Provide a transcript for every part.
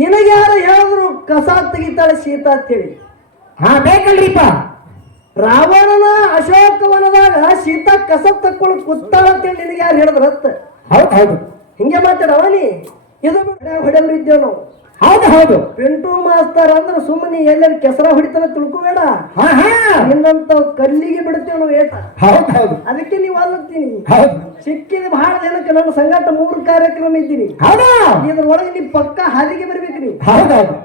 ನಿನಗೆ ಯಾರು ಹೇಳಿದ್ರು ಕಸ ತೆಗಿತಾಳೆ ಸೀತಾ ಅಂತೇಳಿ? ಹಾ ಬೇಕಲ್ರಿಪ್ಪ. ರಾವಣನ ಅಶೋಕವನದಾಗ ಸೀತಾ ಕಸ ತಕ್ಕೊಂಡು ಕೂತಾಳ ಅಂತೇಳಿ ನಿನಗೆ ಯಾರು ಹೇಳಿದ್ರತ್ತ? ಹೌದು ಹೌದು ಹಿಂಗೆ ಮಾತಾಡವ ನೀ. ಇದು ಹೊಡೆಯಲ್ರಿದ್ದೇವೆ ನಾವು. ಹೌದು ಹೌದು. ಪಿಂಟು ಮಾಸ್ತರ್ ಅಂದ್ರೆ ಸುಮ್ಮನೆ ಎಲ್ಲರೂ ಕೆಸರ ಹೊಡಿತಾನ ತಿಳ್ಕೊಬೇಡ. ಹಾ ಹಾ ನಿನ್ನಂತ ಕಲ್ಲಿಗೆ ಬಿಡ್ತೇವೆ ನಾವು ಏಟ. ಹೌದು ಹೌದು. ಅದಕ್ಕೆ ನೀವು ಅಲ್ಲತ್ತೀನಿ. ಹೌದು. ಸಿಕ್ಕಿದ ಬಹಳ ಜನಕ್ಕೆ ನನ್ನ ಸಂಗಾಟ 3 ಕಾರ್ಯಕ್ರಮ ಇದ್ದೀನಿ. ಹೌದಾ? ಇದ್ರೊಳಗೆ ನೀವು ಪಕ್ಕ ಹಾದಿಗೆ ಬರ್ಬೇಕು ನೀವು. ಹೌದೌದು.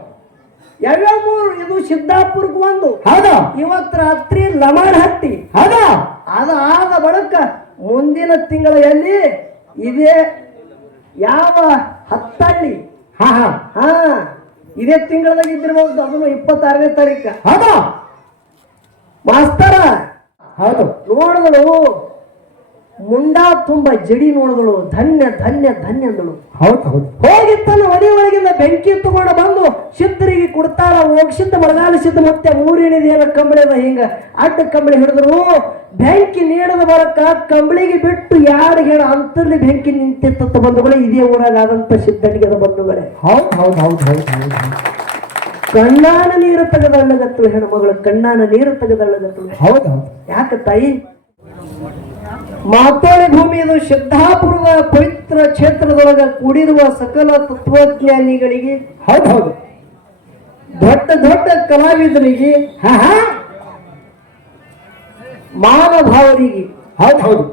ಯಾವ್ಯಾವ 3? ಇದು ಸಿದ್ದಾಪುರಕ್ಕೆ ಒಂದು. ಹೌದು. ಇವತ್ತು ರಾತ್ರಿ ಲಮಾಣಹಟ್ಟಿ. ಹೌದಾ? ಅದು ಆದ ಬಳಿಕ ಮುಂದಿನ ತಿಂಗಳ ಎಲ್ಲಿ ಇದೇ ಯಾವ ಹತ್ತಳ್ಳಿ. ಹಾ ಹಾ ಹಾ ಇದೇ ತಿಂಗಳದಾಗ ಇದ್ದಿರಬಹುದು. ಅದನ್ನು 26ನೇ ತಾರೀಕ. ಹೌದಾ ಮಾಸ್ತರ? ಹೌದು. ನೋಡಿದಳು ಮುಂಡಾ ತುಂಬ ಜಡಿ ನೋಡಿದಳು. ಧನ್ಯ ಧನ್ಯ ಧನ್ಯ ಅಂದಳು. ಹೌದು ಹೌದು. ಹೋಗಿ ತನ್ನ ಒಡಿ ಒಳಗಿಂದ ಬೆಂಕಿ ತಗೊಂಡು ಬಂದು ಸಿದ್ಧರಿಗೆ ಕೊಡ್ತಾಳ. ಹೋಗ್ಸಿದ್ದ ಬರಗಾಲ ಸಿದ್ಧ ಮತ್ತೆ 3 ಏನಿದೆಯಲ್ಲ ಕಂಬಳಿ ಅದ ಹಿಂಗ ಅಡ್ಡ ಕಂಬಳಿ ಹಿಡಿದ್ರು. ಬೆಂಕಿ ನೀಡದ ಬರಕ ಕಂಬಳಿಗೆ ಬಿಟ್ಟು 2 ಹೇಳ ಅಂತಲ್ಲಿ ಬೆಂಕಿ ನಿಂತಿತ್ತ ಬಂಧುಗಳೇ. ಇದೇ ಊರಾಗ ಆದಂತ ಸಿದ್ಧನಿಗೆ ಬಂಧುಗಳೇ. ಹೌದು ಹೌದು ಹೌದು ಹೌದು ಹೌದು. ಕಣ್ಣಾನ ನೀರು ತೆಗೆದಳ್ಳಗತ್ತಳು ಹೆಣ್ಮಗಳು. ಕಣ್ಣಾನ ನೀರು ತೆಗೆದಳ್ಳಗತ್ತಳು. ಹೌದು ಹೌದು. ಯಾಕ ತಾಯಿ? ಮಾತೋಳಿ ಭೂಮಿ ಇದು. ಸಿದ್ದಾಪುರದ ಪವಿತ್ರ ಕ್ಷೇತ್ರದೊಳಗ ಕೂಡಿರುವ ಸಕಲ ತತ್ವಜ್ಞಾನಿಗಳಿಗೆ, ಹೌದು ಹೌದು, ದೊಡ್ಡ ದೊಡ್ಡ ಕಲಾವಿದರಿಗೆ, ಮಾನಭಾವರಿಗೆ, ಹೌದು ಹೌದು,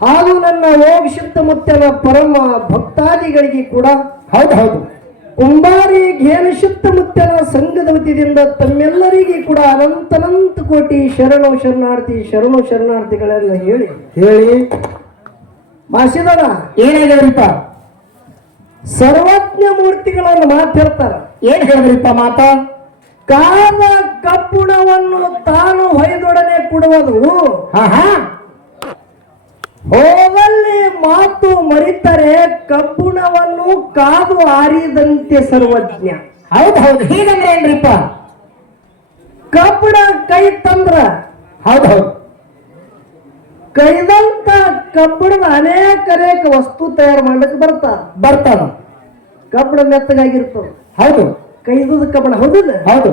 ಹಾಗೂ ನನ್ನ ಓಂ ಸುತ್ತಮುತ್ತಲ ಪರಮ ಭಕ್ತಾದಿಗಳಿಗೆ ಕೂಡ, ಹೌದು ಹೌದು, ಕುಂಬಾರಿ ಘೇನ ಸುತ್ತಮುತ್ತಲ ಸಂಘದ ವತಿಯಿಂದ ತಮ್ಮೆಲ್ಲರಿಗೆ ಕೂಡ ಅನಂತನಂತ ಕೋಟಿ ಶರಣು ಶರಣಾರ್ಥಿ ಶರಣು ಶರಣಾರ್ಥಿಗಳೆಲ್ಲ ಹೇಳಿ ಹೇಳಿ ಮಾಸಿದರ ಏನಾಗ್ಯದ್ರಿಪ್ಪ? ಸರ್ವಜ್ಞ ಮೂರ್ತಿಗಳನ್ನು ಮಾತಾಡ್ತಾರ. ಏನ್ ಹೇಳಿದ್ರಿಪ್ಪ ಮಾತಾ? ಕಾದ ಕಬ್ಬುಣವನ್ನು ತಾನು ಹೊಯ್ದೊಡನೆ ಕೊಡುವುದು, ಹೋಗಲ್ಲಿ ಮಾತು ಮರಿತಾರೆ ಕಬ್ಬುಣವನ್ನು ಕಾದು ಆರಿದಂತೆ ಸರ್ವಜ್ಞ. ಹೌದು ಹೌದು. ಹೀಗಂದ್ರೆ ಏನ್ರಿಪ್ಪ? ಕಬ್ಬುಣ ಕೈ ತಂದ್ರ, ಹೌದು ಹೌದು, ಕೈದಂತ ಕಬ್ಬುಣದ ಅನೇಕ ವಸ್ತು ತಯಾರು ಮಾಡ್ಲಿಕ್ಕೆ ಬರ್ತಾನ. ಕಬ್ಬಣ ಮೆತ್ತಗಾಗಿರ್ತದ. ಹೌದು. ಕೈದದ ಕಬ್ಬಣ. ಹೌದಿಲ್ಲ? ಹೌದು.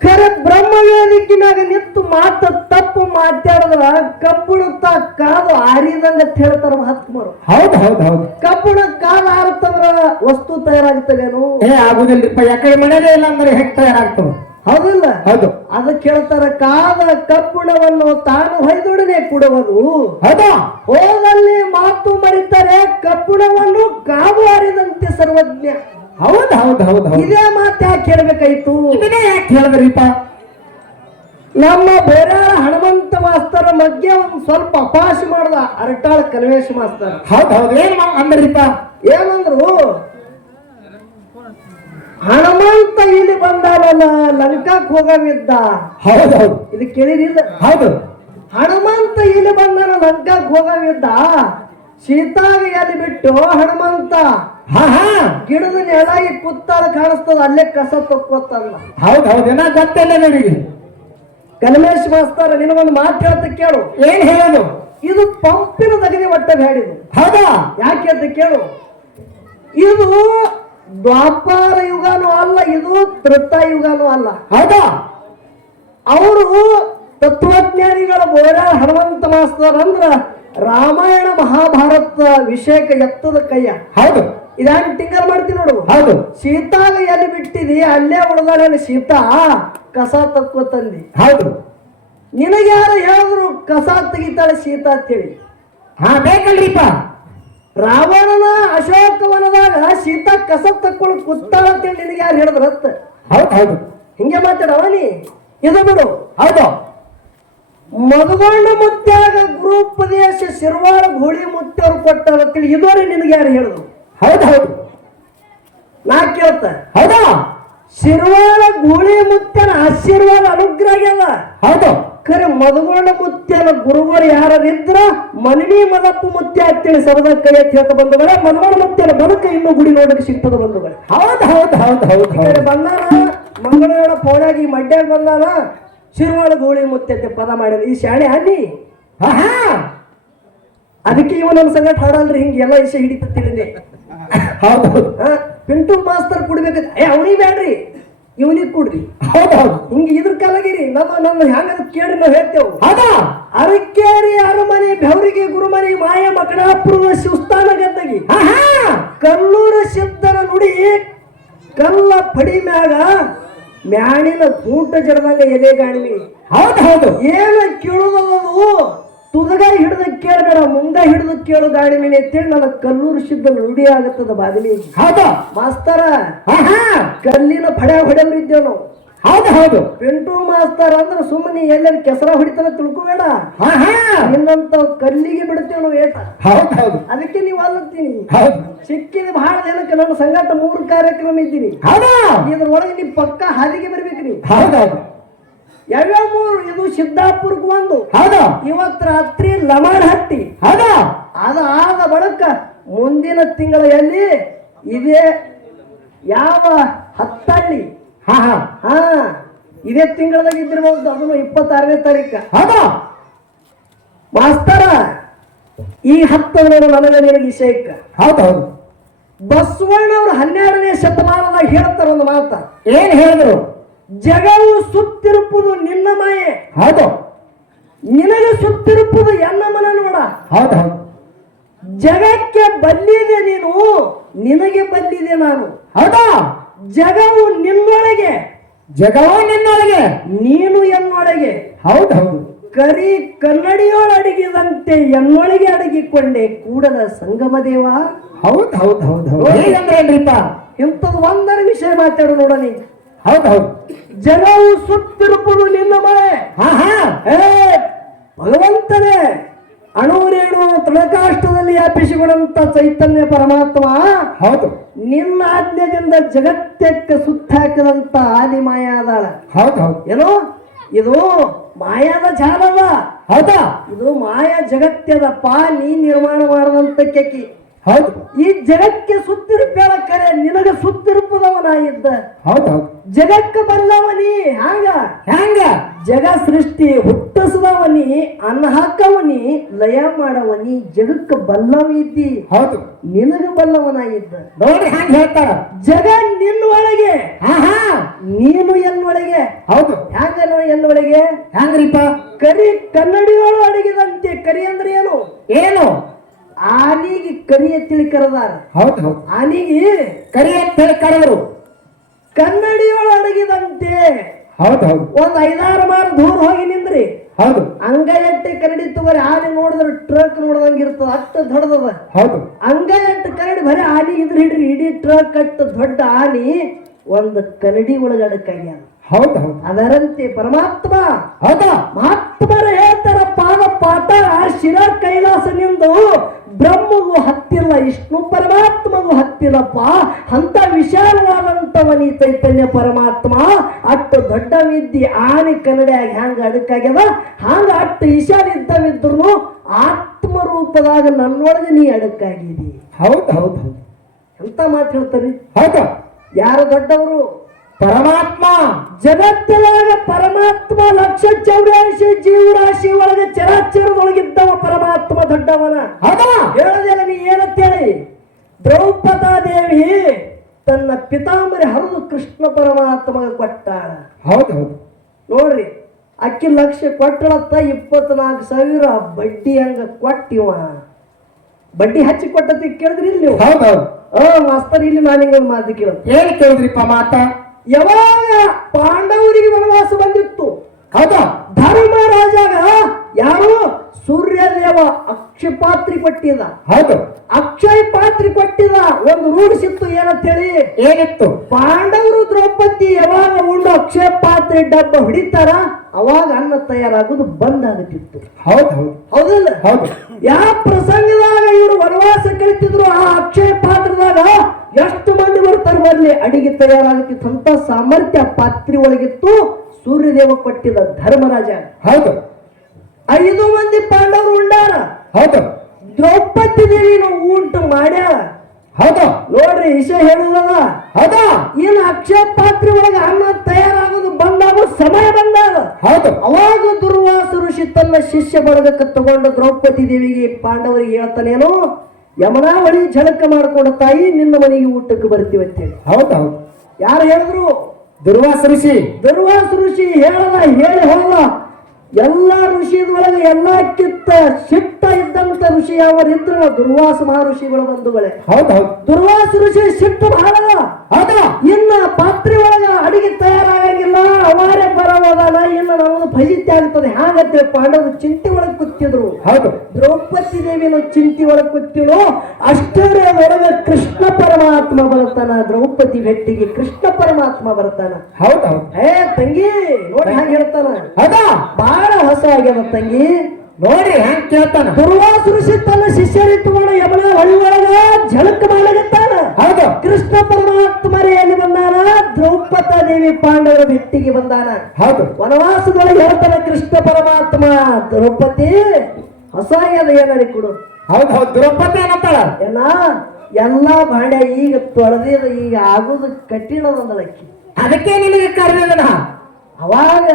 ಖರೆ ಬ್ರಹ್ಮವೇದಿಕಿನಾಗ ನಿಂತು ಮಾತ ತಪ್ಪು ಮಾತಾಡಿದ್ರ ಕಬ್ಬುಣ ಕಾದು ಆರಿದಂಗ ಹೇಳ್ತಾರ ಮಹಾತ್ಮರು. ಹೌದು ಹೌದು ಹೌದು. ಕಬ್ಬುಣ ಕಾಲು ಆರುತ್ತಂದ್ರ ವಸ್ತು ತಯಾರಾಗ್ತದೇನು? ಆಗುದಿಲ್ರಿಪ್ಪ. ಯಾಕಡೆ ಮನೆಯೇ ಇಲ್ಲ ಅಂದ್ರೆ ಹೆಕ್ ತಯಾರಾಗ್ತದೆ. ಹೌದಿಲ್ಲ? ಹೌದು. ಅದಕ್ಕೆ ಹೇಳ್ತಾರ ಕಾದ ಕಬ್ಬುಣವನ್ನು ತಾನು ಹೊಯ್ದೊಡನೆ ಕೊಡುವುದು, ಹೌದಾ? ಹೋಗಲ್ಲಿ ಮಾತು ಮರಿತಾರೆ ಕಬ್ಬುಣವನ್ನು ಕಾದು ಆರಿದಂತೆ ಸರ್ವಜ್ಞ. ಹೌದು ಹೌದು ಹೌದು ಹೌದು. ಇದೇ ಮಾತು ಯಾಕೆ ಹೇಳ್ಬೇಕಾಯ್ತು? ಇದನ್ನೇ ಯಾಕೆ ಹೇಳಿದ್ರಿಪ್ಪ? ನಮ್ಮ ಬೇರಾಳ ಹನುಮಂತ ಮಾಸ್ತರ ಮಧ್ಯೆ ಒಂದು ಸ್ವಲ್ಪ ಅಪಾಶ ಮಾಡ್ದ ಅರಟಾಳ ಕಲ್ವೇಶ ಮಾಸ್ತರ್. ಹೌದು ಹೌದು. ಏನ್ ಅಂದ್ರಿಪ್ಪ? ಏನಂದ್ರು? ಹನುಮಂತ ಇಲ್ಲಿ ಬಂದಾನಲ್ಲ ಲಂಕಾಕ್ ಹೋಗವಿದ್ದ. ಹೌದು ಹೌದು. ಇದು ಕೇಳಿರಿಲ್ಲ? ಹೌದು. ಹನುಮಂತ ಇಲ್ಲಿ ಬಂದಾನ ಲಂಕಾಕ್ ಹೋಗವಿದ್ದ. ಸೀತಾಗ ಎಲ್ಲಿ ಬಿಟ್ಟು ಹನುಮಂತ ಗಿಡದ ನೆಳಾಗಿ ಕುತ್ತಾಳ ಕಾಣಿಸ್ತದ, ಅಲ್ಲೇ ಕಸ ತಕ್ಕೋತಲ್ಲ. ಹೌದು ಹೌದು. ಏನ ಗೊತ್ತಿಲ್ಲ ನನಗೆ. ಕಲ್ಮೇಶ್ ಮಾಸ್ತರ ನಿನಗೊಂದು ಮಾತು ಹೇಳ್ತ ಕೇಳು. ಏನ್ ಹೇಳೋದು? ಇದು ಪಂಪಿನ ದಗದಿ ಒಟ್ಟ ಬ್ಯಾಡಿದು. ಹೌದಾ? ಯಾಕೆ ಅಂತ ಕೇಳು. ಇದು ದ್ವಾಪಾರ ಯುಗನೂ ಅಲ್ಲ, ಇದು ತ್ರೇತಾಯುಗನೂ ಅಲ್ಲ. ಹೌದಾ? ಅವರು ತತ್ವಜ್ಞಾನಿಗಳ ಬೋರಾಳ ಹನುಮಂತ ಮಾಸ್ತರ್ ಅಂದ್ರ ರಾಮಾಯಣ ಮಹಾಭಾರತ ವಿಷಯಕ ಎತ್ತದ ಕೈಯ. ಹೌದು. ಇದಾಗಿ ಟಿಂಗರ್ ಮಾಡ್ತೀನಿ ನೋಡು. ಹೌದು. ಸೀತಾಗ ಎಲ್ಲಿ ಬಿಟ್ಟಿದಿ ಅಲ್ಲೇ ಉಳಿದಾಳೆ ಸೀತಾ ಕಸ ತಕ್ಕೋತಂದಿ. ಹೌದು. ನಿನಗೆ ಯಾರು ಹೇಳಿದ್ರು ಕಸ ತೆಗಿತಾಳೆ ಸೀತಾ ಅಂತೇಳಿ? ಬೇಕಲ್ರಿಪ್ಪ. ರಾವಣನ ಅಶೋಕವನದಾಗ ಸೀತಾ ಕಸ ತಕ್ಕೊಳ್ಳು ಕೂತಾಳ ಅಂತೇಳಿ ನಿನಗೆ ಯಾರು ಹೇಳಿದ್ರತ್ತ? ಹೌದು ಹೌದು. ಹಿಂಗೆ ಮಾತಾಡವ ನೀ. ಇದು ಬಿಡು. ಹೌದು. ಮಧುಗೊಂಡ ಮುತ್ಯಾಗ ಗುರುಪದೇಶ ಶಿರ್ವಾಳ ಗೋಳಿ ಮುತ್ಯವ್ರು ಕೊಟ್ಟಾರ ಅಂತೇಳಿ ಇದುವರೆ ನಿನಗೆ ಯಾರು ಹೇಳಿದ್ರು? ಹೌದು ಹೌದು. ನಾ ಕೇಳ್ತ. ಹೌದಾ? ಶಿರ್ವಾಳ ಗೋಳಿ ಮುತ್ಯನ ಆಶೀರ್ವಾದ ಅನುಗ್ರಹ ಆಗ್ಯದ. ಹೌದು. ಖರೆ ಮಧುಗೊಂಡ ಮುತ್ಯನ ಗುರುಗಳು ಯಾರಿದ್ರ ಮನವಿ ಮದಪ್ಪ ಮುತ್ಯ ಅಂತೇಳಿ ಸಬದ ಕೈ ಎತ್ತಿ ಹೇಳ್ತ ಬಂಧುಗಳೇ. ಮಧುಗೊಂಡ ಮುತ್ಯನ ಬದುಕ ಇನ್ನೂ ಗುಡಿ ನೋಡಕ್ಕೆ ಸಿಗ್ತದ ಬಂಧುಗಳೇ. ಹೌದು ಹೌದು ಹೌದು ಹೌದು. ಬಂದಾನ ಮಂಗಳೂರ ಪೌಡಾಗಿ ಮಡ್ಯಾಗ ಬಂದಾನ ಶಿರ್ವಾಳ ಗೋಳಿ ಮುತ್ಯ ಅಂತ ಪದ ಮಾಡಿದ. ಈ ಶಾಣೆ ಅನ್ನಿ. ಅದಕ್ಕೆ ಇವನ ಸಂಗಟ ಹಾಡಲ್ರಿ ಹಿಂಗೆಲ್ಲ ಇಷ್ಟ ಹಿಡಿತೇನೆ. ಹೌದು. ಪಿಂಟು ಮಾಸ್ತರ್ ಕುಡ್ಬೇಕಂತ ಅವನಿಗೆ ಬೇಡ್ರಿ ಇವನಿಗೆ ಕೊಡ್ರಿ. ಹೌದೌದು. ಹಿಂಗ ಇದ್ರ ಕಾಲಾಗಿರಿ ನನ್ನ ಹ್ಯಾಂಗ ಕೇಳಿ ನಾವು ಹೇಳ್ತೇವೆ. ಹೌದಾ? ಅರಕೇರಿ ಅರಮನೆ ಬೆವರಿಗೆ ಗುರುಮನೆ ಮಾಯ ಮಕಣಾಪುರದ ಶಿವಸ್ಥಾನ ಗದ್ದಗಿ ಕಲ್ಲೂರು ಸಿದ್ಧನ ನುಡಿ ಕಲ್ಲ ಪಡಿ ಮ್ಯಾಗ ಮ್ಯಾಣಿನ ಗೂಟ ಜಡದಂಗ ಎಲೆಗಾಣಿವಿ. ಹೌದು. ಏನ ಕೇಳುವುದು ತುದಗಾಯಿ ಹಿಡಿದು ಕೇಳಬೇಡ, ಮುಂದೆ ಹಿಡಿದು ಕೇಳು ಗಾಡಿಮಿನಿ ಅಂತೇಳಿ ನನ್ನ ಕಲ್ಲೂರು ಸಿದ್ಧ ನುಡಿ ಆಗತ್ತದ ಬಾದಿನಿ. ಹೌದು ಮಾಸ್ತರ, ಕಲ್ಲಿನ ಫಡೆ ಹೊಡೆಯವ್ರಿದ್ದೇವ್ ನಾವು. ಹೌದು. ಪಿಂಟು ಮಾಸ್ತರ್ ಅಂದ್ರೆ ಸುಮ್ಮನೆ ಎಲ್ಲರೂ ಕೆಸರ ಹೊಡಿತಾನ ತಿಳ್ಕೊಬೇಡ. ನಿನ್ನಂತ ಕಲ್ಲಿಗೆ ಬಿಡ್ತೇವೆ ನಾವು ಏಟ. ಹೌದು. ಅದಕ್ಕೆ ನೀವು ಅಲ್ಲತ್ತೀನಿ. ಹೌದು. ಸಿಕ್ಕಿದ ಬಹಳ ಜನಕ್ಕೆ ನನ್ನ ಸಂಗಾಟ 3 ಕಾರ್ಯಕ್ರಮ ಇದ್ದೀನಿ. ಇದ್ರೊಳಗೆ ನೀವು ಪಕ್ಕ ಹಾದಿಗೆ ಬರ್ಬೇಕು ನೀವು. ಹೌದೌದು. ಯಾವ್ಯಾವ 3? ಇದು ಸಿದ್ದಾಪುರಕ್ಕೆ ಒಂದು, ಇವತ್ತು ರಾತ್ರಿ ಲಮಾಡಹಟ್ಟಿ, ಅದು ಆದ ಬಳಿಕ ಮುಂದಿನ ತಿಂಗಳ ಎಲ್ಲಿ ಇದೇ ಯಾವ ಹತ್ತಳ್ಳಿ, ಇದೇ ತಿಂಗಳದಾಗ ಇದ್ದಿರಬಹುದು. ಅದನ್ನು 26ನೇ ತಾರೀಕ. ಮಾಸ್ತರ, ಈ 10 ನನಗೆ ನಿನಗೆ ವಿಷಯಕ್ಕ. ಹೌದೌದು. ಬಸವಣ್ಣವರು 12ನೇ ಶತಮಾನದಾಗ ಹೇಳ್ತಾರ ಒಂದು ಮಾತ. ಏನ್ ಹೇಳಿದ್ರು? ಜಗವು ಸುತ್ತಿರುವುದು ನಿನ್ನ ಮಾಯೆ, ಹೌದು. ನಿನಗೆ ಸುತ್ತಿರುವುದು ಎನ್ನ ಮನ ನೋಡ. ಹೌದೌದು. ಜಗಕ್ಕೆ ಬಲ್ಲಿದೆ ನೀನು, ನಿನಗೆ ಬಲ್ಲಿದೆ ನಾನು. ಹೌದಾ? ಜಗವು ನಿನ್ನೊಳಗೆ, ಜಗವು ನಿನ್ನೊಳಗೆ, ನೀನು ಎನ್ನೊಳಗೆ. ಹೌದೌದು. ಕರಿ ಕನ್ನಡಿಯೋಳು ಅಡಗಿದಂತೆ ಎನ್ನೊಳಗೆ ಅಡಗಿಕೊಂಡೆ ಕೂಡದ ಸಂಗಮ ದೇವ. ಹೌದು. ಹೇಗಂದ್ರೇನ್ರಿಪ್ಪ? ಇಂಥದ್ದು ಒಂದರ ವಿಷಯ ಮಾತಾಡು ನೋಡನಿ. ಹೌದೌದು. ಜಗವು ಸುತ್ತಿರುವುದು ನಿನ್ನ ಮನೆ. ಭಗವಂತನೇ ಅಣುರೇಣು ತಳಕಾಷ್ಟದಲ್ಲಿ ವ್ಯಾಪಿಸಿಕೊಂಡಂತ ಚೈತನ್ಯ ಪರಮಾತ್ಮ. ಹೌದು. ನಿನ್ನ ಆಜ್ಞೆಯಿಂದ ಜಗತ್ತಕ್ಕೆ ಸುತ್ತಾಕಿದಂತ ಆದಿ ಮಾಯಾ ಅದಾಳ. ಹೌದೌದು. ಏನೋ ಇದು ಮಾಯಾದ ಜಾಲದ. ಹೌದಾ? ಇದು ಮಾಯಾ ಜಗತ್ತದಪ್ಪ, ನೀ ನಿರ್ಮಾಣ ಮಾಡದಂತ ಕೆಕ್ಕಿ. ಹೌದು. ಈ ಜಗಕ್ಕೆ ಸುತ್ತಿರುತ್ತೇಳ ಕರೆ, ನಿನಗೆ ಸುತ್ತಿರುವುದವನ ಇದ್ದ. ಹೌದೌದು. ಜಗಕ್ಕೆ ಬಲ್ಲವನಿ. ಹ್ಯಾಂಗ ಜಗ ಸೃಷ್ಟಿ ಹುಟ್ಟಿಸದವನಿ, ಅನ್ನ ಹಾಕವನಿ, ಲಯ ಮಾಡವನಿ, ಜಗಕ್ಕೆ ಬಲ್ಲವಿದ್ದಿ. ಹೌದು. ನಿನಗ ಬಲ್ಲವನ ಇದ್ದ. ನೋಡಿ ಹ್ಯಾಂಗ ಹೇಳ್ತಾರ. ಜಗ ನಿನ್ನೊಳಗೆ, ನೀನು ಎನ್ನೊಳಗೆ. ಹೌದು. ಹ್ಯಾಂಗ ಎನ್ನೊಳಗೆ? ಹ್ಯಾಂಗ್ರಿಪ್ಪ? ಕರಿ ಕನ್ನಡಿಯೋಳು ಅಡಗಿದಂತೆ. ಕರಿ ಅಂದ್ರೆ ಏನು? ಏನು? ಆನಿಗೆ ಕರಿ ಅಂತೇಳಿ ಕರೆದಾರ. ಹೌದು. ಆನಿಗೆ ಕರಿ ಅಂತೇಳಿ ಕರೆದರು. ಕನ್ನಡಿಯೋಳು ಅಡಗಿದಂತೆ. ಹೌದೌದು. ಒಂದ್ 5-6 ಮಾರು ದೂರ ಹೋಗಿ ನಿಂದ್ರಿ. ಹೌದು. ಅಂಗೈಯಟ್ಟೆ ಕನ್ನಡಿ ತಗೋರಿ. ಆನೆ ನೋಡಿದ್ರೆ ಟ್ರಕ್ ನೋಡ್ದಂಗ ಇರ್ತದ, ಅಷ್ಟು ದೊಡ್ಡದದ. ಹೌದು. ಅಂಗೈಯಟ್ಟು ಕನ್ನಡಿ ಬರೀ ಆನೆ ಇದ್ರೆ ಹಿಡ್ರಿ, ಇಡೀ ಟ್ರಕ್ ಅಷ್ಟು ದೊಡ್ಡ ಆನಿ ಒಂದು ಕನ್ನಡಿ ಒಳಗೆ ಅಡಕಾಗ್ಯಾನ. ಹೌದೌದು. ಅದರಂತೆ ಪರಮಾತ್ಮ. ಹೌದಾ? ಮಹಾತ್ಮರು ಹೇಳ್ತಾರ, ಪಾದ ಪಾಠ ಶಿರ ಕೈಲಾಸ ನಿಂದು ಬ್ರಹ್ಮಗೂ ಹತ್ತಿಲ್ಲ, ವಿಷ್ಣು ಪರಮಾತ್ಮಗೂ ಹತ್ತಿಲ್ಲಪ್ಪ. ಅಂತ ವಿಶಾಲವಾದಂತವನಿ ಚೈತನ್ಯ ಪರಮಾತ್ಮ. ಅಟ್ಟು ದೊಡ್ಡ ವಿದ್ಯೆ ಆನೆ ಕನ್ನಡಿಯಾಗಿ ಹ್ಯಾಂಗ ಅಡಕಾಗ್ಯದ, ಹಂಗ ಅಟ್ಟು ವಿಶಾಲಿದ್ದವಿದ್ರು ಆತ್ಮ ರೂಪದಾಗ ನನ್ನೊಳಗೆ ನೀ ಅಡಕಾಗಿದಿ. ಹೌದು. ಎಂತ ಮಾತು ಹೇಳ್ತಾರಿ? ಹೌದಾ? ಯಾರು ದೊಡ್ಡವರು? ಪರಮಾತ್ಮ. ಜಗತ್ತಿನಾಗ ಪರಮಾತ್ಮ 184 ಜೀವರಾಶಿ ಒಳಗೆ ಚರಾಚರದೊಳಗಿದ್ದವ ಪರಮಾತ್ಮ ದೊಡ್ಡವನ. ಹೇಳದಿಲ್ಲ ನೀ ಏನಂತೇಳಿ? ದ್ರೌಪದಾದೇವಿ ತನ್ನ ಪಿತಾಂಬರಿ ಹರಿದು ಕೃಷ್ಣ ಪರಮಾತ್ಮ ಕೊಟ್ಟಾಳ. ಹೌದೌದು. ನೋಡ್ರಿ, ಅಕ್ಕಿ 1,00,000 ಕೊಟ್ಟಳತ್ತ, 24,000 ಬಡ್ಡಿ ಹಂಗ ಕೊಟ್ಟಿವ. ಬಡ್ಡಿ ಹಚ್ಚಿ ಕೊಟ್ಟತಿ ಕೇಳಿದ್ರಿ ಇಲ್ಲಿ ನೀವು? ಹೌದೌದು. ಮಾಸ್ತರ್, ಇಲ್ಲಿ ನಾನು ಹಿಂಗೊಂದು ಮಾತು ಕೇಳ. ಏನ್ ಕೇಳಿದ್ರಿಪ್ಪ ಮಾತ? ಯಾವಾಗ ಪಾಂಡವರಿಗೆ ವನವಾಸ ಬಂದಿತ್ತು, ಹೌದಾ, ಧರ್ಮರಾಜಾಗ ಯಾರು ಸೂರ್ಯದೇವ ಅಕ್ಷಯ ಪಾತ್ರಿ ಕೊಟ್ಟಿದ. ಹೌದು, ಅಕ್ಷಯ ಪಾತ್ರಿ ಕೊಟ್ಟಿದ. ಒಂದು ರೂಢಿಸಿತ್ತು ಏನಂತ ಹೇಳಿ? ಏನಿತ್ತು? ಪಾಂಡವರು ದ್ರೌಪದಿ ಯಾವಾಗ ಉಂಡು ಅಕ್ಷಯ ಪಾತ್ರೆ ಡಬ್ಬ ಹಿಡಿತಾರ ಅವಾಗ ಅನ್ನ ತಯಾರಾಗುದು ಬಂದ್ ಆಗುತ್ತಿತ್ತು. ಹೌದು, ಹೌದಲ್ಲ? ಹೌದು. ಯಾವ ಪ್ರಸಂಗದಾಗ ಇವರು ವನವಾಸ ಕಳಿತಿದ್ರು ಆ ಅಕ್ಷಯ ಪಾತ್ರದಾಗ ಎಷ್ಟು ಮಂದಿ ಬರ್ತಾರೆ ಬರ್ಲಿ, ಅಡಿಗೆ ತಯಾರಾಗುತ್ತಿತ್ತು. ಅಂತ ಸಾಮರ್ಥ್ಯ ಪಾತ್ರಿ ಒಳಗಿತ್ತು. ಸೂರ್ಯದೇವ ಕೊಟ್ಟಿದ ಧರ್ಮರಾಜ. ಹೌದು. 5 ಮಂದಿ ಪಾಂಡವರು ಉಂಡಾರ. ಹೌದು. ದ್ರೌಪದಿ ದೇವಿನ ಊಟ ಮಾಡ್ಯಾರ. ಹೌದು. ನೋಡ್ರಿ, ವಿಷಯ ಹೇಳುದಲ್ಲ. ಹೌದಾ? ಇನ್ನು ಅಕ್ಷಯ ಪಾತ್ರೆ ಒಳಗೆ ಅನ್ನ ತಯಾರಾಗೋದು ಬಂದಾಗ ಸಮಯ ಬಂದಾಗ, ಹೌದು, ಅವಾಗ ದುರ್ವಾಸ ಋಷಿ ತನ್ನ ಶಿಷ್ಯ ಬಳಗಕ್ಕೆ ತಗೊಂಡು ದ್ರೌಪದಿ ದೇವಿಗೆ ಪಾಂಡವರಿಗೆ ಹೇಳ್ತಾನೇನು, ಯಮನಾವಳಿ ಝಳಕ ಮಾಡ್ಕೊಂಡ ತಾಯಿ ನಿನ್ನ ಮನೆಗೆ ಊಟಕ್ಕೆ ಬರ್ತೀವಿ ಅಂತೇಳಿ ಹೌದೌದು. ಯಾರು ಹೇಳಿದ್ರು? ದುರ್ವಾಸ ಋಷಿ. ದುರ್ವಾಸ ಋಷಿ ಹೇಳಿ ಹೋದ. ಎಲ್ಲಾ ಋಷಿದೊಳಗೆ ಎಲ್ಲಕ್ಕಿಂತ ಶಿಫ್ಟ ಇದ್ದಂತ ಋಷಿ ಯಾವರಿದ್ರು ದುರ್ವಾಸ ಮಹರ್ಷಿಗಳು ಬಂಧುಗಳೇ. ಹೌದೌದು. ದುರ್ವಾಸ ಋಷಿ ಶಿಫ್ಟ್ ಬಹಳ. ಹೌದಾ? ಇನ್ನ ಪಾತ್ರೆ ಒಳಗ ಅಡಿಗೆ ತಯಾರಾಗಂಗಿಲ್ಲ, ಅವಾರೇ ಬರೋದಲ್ಲ, ಇನ್ನು ನಮಗೆ ಫಜಿತಿ ಆಗ್ತದೆ. ಹಾಗಂತೆ ಪಾಂಡವರು ಚಿಂತೆ ಒಳಗೆ ಕೂತಿದ್ರು. ಹೌದು. ದ್ರೌಪದಿ ದೇವಿನ ಚಿಂತೆ ಒಳಗೆ ಕೂತಿಳು. ಅಷ್ಟರೇ ಒಳಗೆ ಕೃಷ್ಣ ಪರಮಾತ್ಮ ಬರ್ತಾನ. ದ್ರೌಪದಿ ಭೆಟ್ಟಿಗೆ ಕೃಷ್ಣ ಪರಮಾತ್ಮ ಬರ್ತಾನ. ಹೌದೌದು. ತಂಗಿ ನೋಡಿ ಹಾಗೆ ಹೇಳ್ತಾನ. ಹೌದಾ? ಬಹಳ ಹೊಸ ಆಗ್ಯದ ತಂಗಿ. ನೋಡಿ ಹೆಂಗ್ ಕೇಳ್ತಾನ. ದುರ್ವಾಸ ಋಷಿ ತನ್ನ ಶಿಷ್ಯರಿತ್ತುಕೊಂಡು ಯಮನ ಹೊಳಿ ಒಳಗ ಝಳಕ ಮಾಡಗತ್ತಾನ. ಹೌದು. ಕೃಷ್ಣ ಪರಮಾತ್ಮರೇ ಎಲ್ಲಿ ಬಂದಾನ? ದ್ರೌಪದಿ ದೇವಿ ಪಾಂಡವರ ಭೆಟ್ಟಿಗೆ ಬಂದಾನ. ಹೌದು. ವನವಾಸದೊಳಗೆ ಹೇಳ್ತಾನ ಕೃಷ್ಣ ಪರಮಾತ್ಮ, ದ್ರೌಪದಿ ಹೊಸ ಆಗ್ಯದ ಏನಾರಿ ಕೊಡು. ಹೌದೌದು. ದ್ರೌಪದಿ ಏನಂತಾಳ? ಏನ ಎಲ್ಲಾ ಬಾಂಡೆ ಈಗ ತೊಳೆದಿದ, ಈಗ ಆಗುದು ಕಠಿಣದಕ್ಕಿ, ಅದಕ್ಕೆ ನಿನಗೆ ಕರೆದಿಲ್ಲ. ಅವಾಗ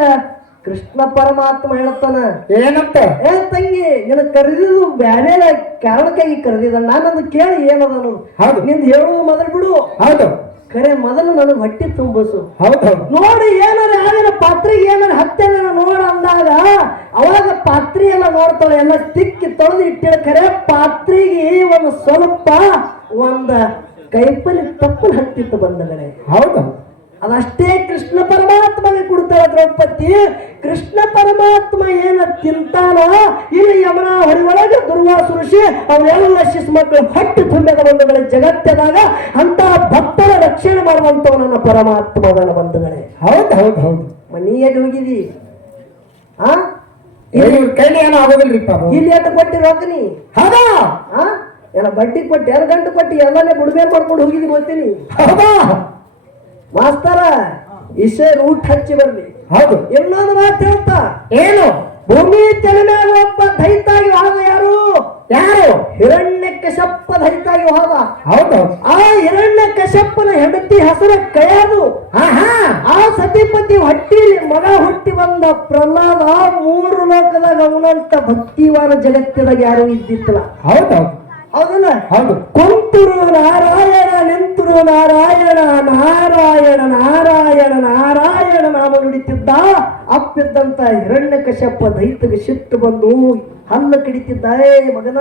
ಕೃಷ್ಣ ಪರಮಾತ್ಮ ಹೇಳ್ತಾನ ಏನಂತ? ತಂಗಿ ನಿನ್ನ ಕರೆದಿದ್ದು ಬ್ಯಾರೆ ಕಾರಣಕ್ಕಾಗಿ ಕರೆದಿದ್ದ. ನಾನದು ಕೇಳಿ ಏನದ ಹೌದು ನಿಂದ ಹೇಳುವುದು ಮೊದಲು ಬಿಡು. ಹೌದು. ಕರೆ ಮೊದಲು ನನಗೆ ಹೊಟ್ಟೆ ತುಂಬಿಸು. ಹೌದೌದು. ನೋಡಿ ಏನಾರ ಆಗಿನ ಪಾತ್ರೆಗೆ ಏನಾರ ಹತ್ಯೆ ನೋಡ ಅಂದಾಗ ಅವಾಗ ಪಾತ್ರೆ ಎಲ್ಲ ನೋಡ್ತಾಳೆ, ಎಲ್ಲ ತಿಕ್ಕಿ ತೊಳೆದು ಇಟ್ಟೇಳಿ. ಕರೆ ಪಾತ್ರೆಗೆ ಒಂದು ಸ್ವಲ್ಪ ಒಂದ ಕೈಪಲ್ಲಿ ತಪ್ಪು ಹತ್ತಿತ್ತು ಬಂದಗಡೆ. ಹೌದು. ಅದಷ್ಟೇ ಕೃಷ್ಣ ಪರಮಾತ್ಮಗೆ ಕೊಡ್ತಾಳ ದ್ರೌಪದಿ. ಕೃಷ್ಣ ಪರಮಾತ್ಮ ಏನ ತಿಂತಾನ ಇಲ್ಲಿ ಯಮನ ಹೊರೊಳಗೆ ದುರ್ವಾಸ ಋಷಿ ಅವೆಲ್ಲ ಶಿಶು ಮಕ್ಕಳು ಹೊಟ್ಟೆ ತುಂಬಿದ ಬಂಧುಗಳೇ. ಜಗತ್ತದಾಗ ಅಂತ ಭಕ್ತರ ರಕ್ಷಣೆ ಮಾಡುವಂತವ ನನ್ನ ಪರಮಾತ್ಮನ ಬಂಧುಗಳೇ. ಹೌದು ಹೌದು ಹೌದು. ಮನೆಯಲ್ಲಿ ಹೋಗಿದಿ ಆ ಕೈಲಿ ಏನೋ ಆಗೋದಿಲ್ರಿಪ್ಪ. ಇಲ್ಲಿ ಎಷ್ಟು ಕೊಟ್ಟಿ ರೊಕ್ಕನಿ? ಹೌದಾ? ಏನ ಬಡ್ಡಿ ಕೊಟ್ಟಿ, 2 ಗಂಟೆ ಕೊಟ್ಟಿ, ಎಲ್ಲಾನೇ ಬುಡ್ಮೆ ಮಾಡ್ಕೊಂಡು ಹೋಗಿದಿ ಗೊತ್ತೀನಿ. ಹೌದಾ? ಮಾಸ್ತರ ಇಸೆ ರೂಟ್ ಹಚ್ಚಿ ಬರ್ಲಿ. ಹೌದು. ಇನ್ನೊಂದು ಮಾತು ಹೇಳ್ತಾ, ಏನು? ಭೂಮಿ ತೆಲುಮ್ಯಾಗ ಒಬ್ಬ ದೈತಾಗಿ ಹೋದ. ಯಾರು? ಹಿರಣ್ಯಕಶಪ್ಪ ದೈತಾಗಿ ಹೋದ. ಹೌದು. ಆ ಹಿರಣ್ಯಕಶಪ್ಪನ ಹೆಂಡತಿ ಹೆಸರು ಕಯಾದು. ಆ ಸತಿಪತಿ ಹೊಟ್ಟಿಲಿ ಮಗ ಹುಟ್ಟಿ ಬಂದ ಪ್ರಹ್ಲಾದ 3 ಲೋಕದಾಗ ಅವನಂತ ಭಕ್ತಿವಾನ ಜಗತ್ತಿದಾಗ ಯಾರು ಇದ್ದಿತ್ತಲ್ಲ. ಹೌದೌದು. ಹೌದಲ್ಲ? ಹೌದು. ಕುಂತರು ನಾರಾಯಣ, ನಿಂತರು ನಾರಾಯಣ, ನಾರಾಯಣ ನಾರಾಯಣ ನಾರಾಯಣ ನಾಮ ನುಡಿತಿದ್ದ. ಅಪ್ಪಿದ್ದಂತ ಹಿರಣ್ಯಕಶ್ಯಪ ದೈತ್ಯಗೆ ಸಿಟ್ಟು ಬಂದು ಹಲ್ಲು ಕಡಿತಿದ್ದ. ಮಗನ,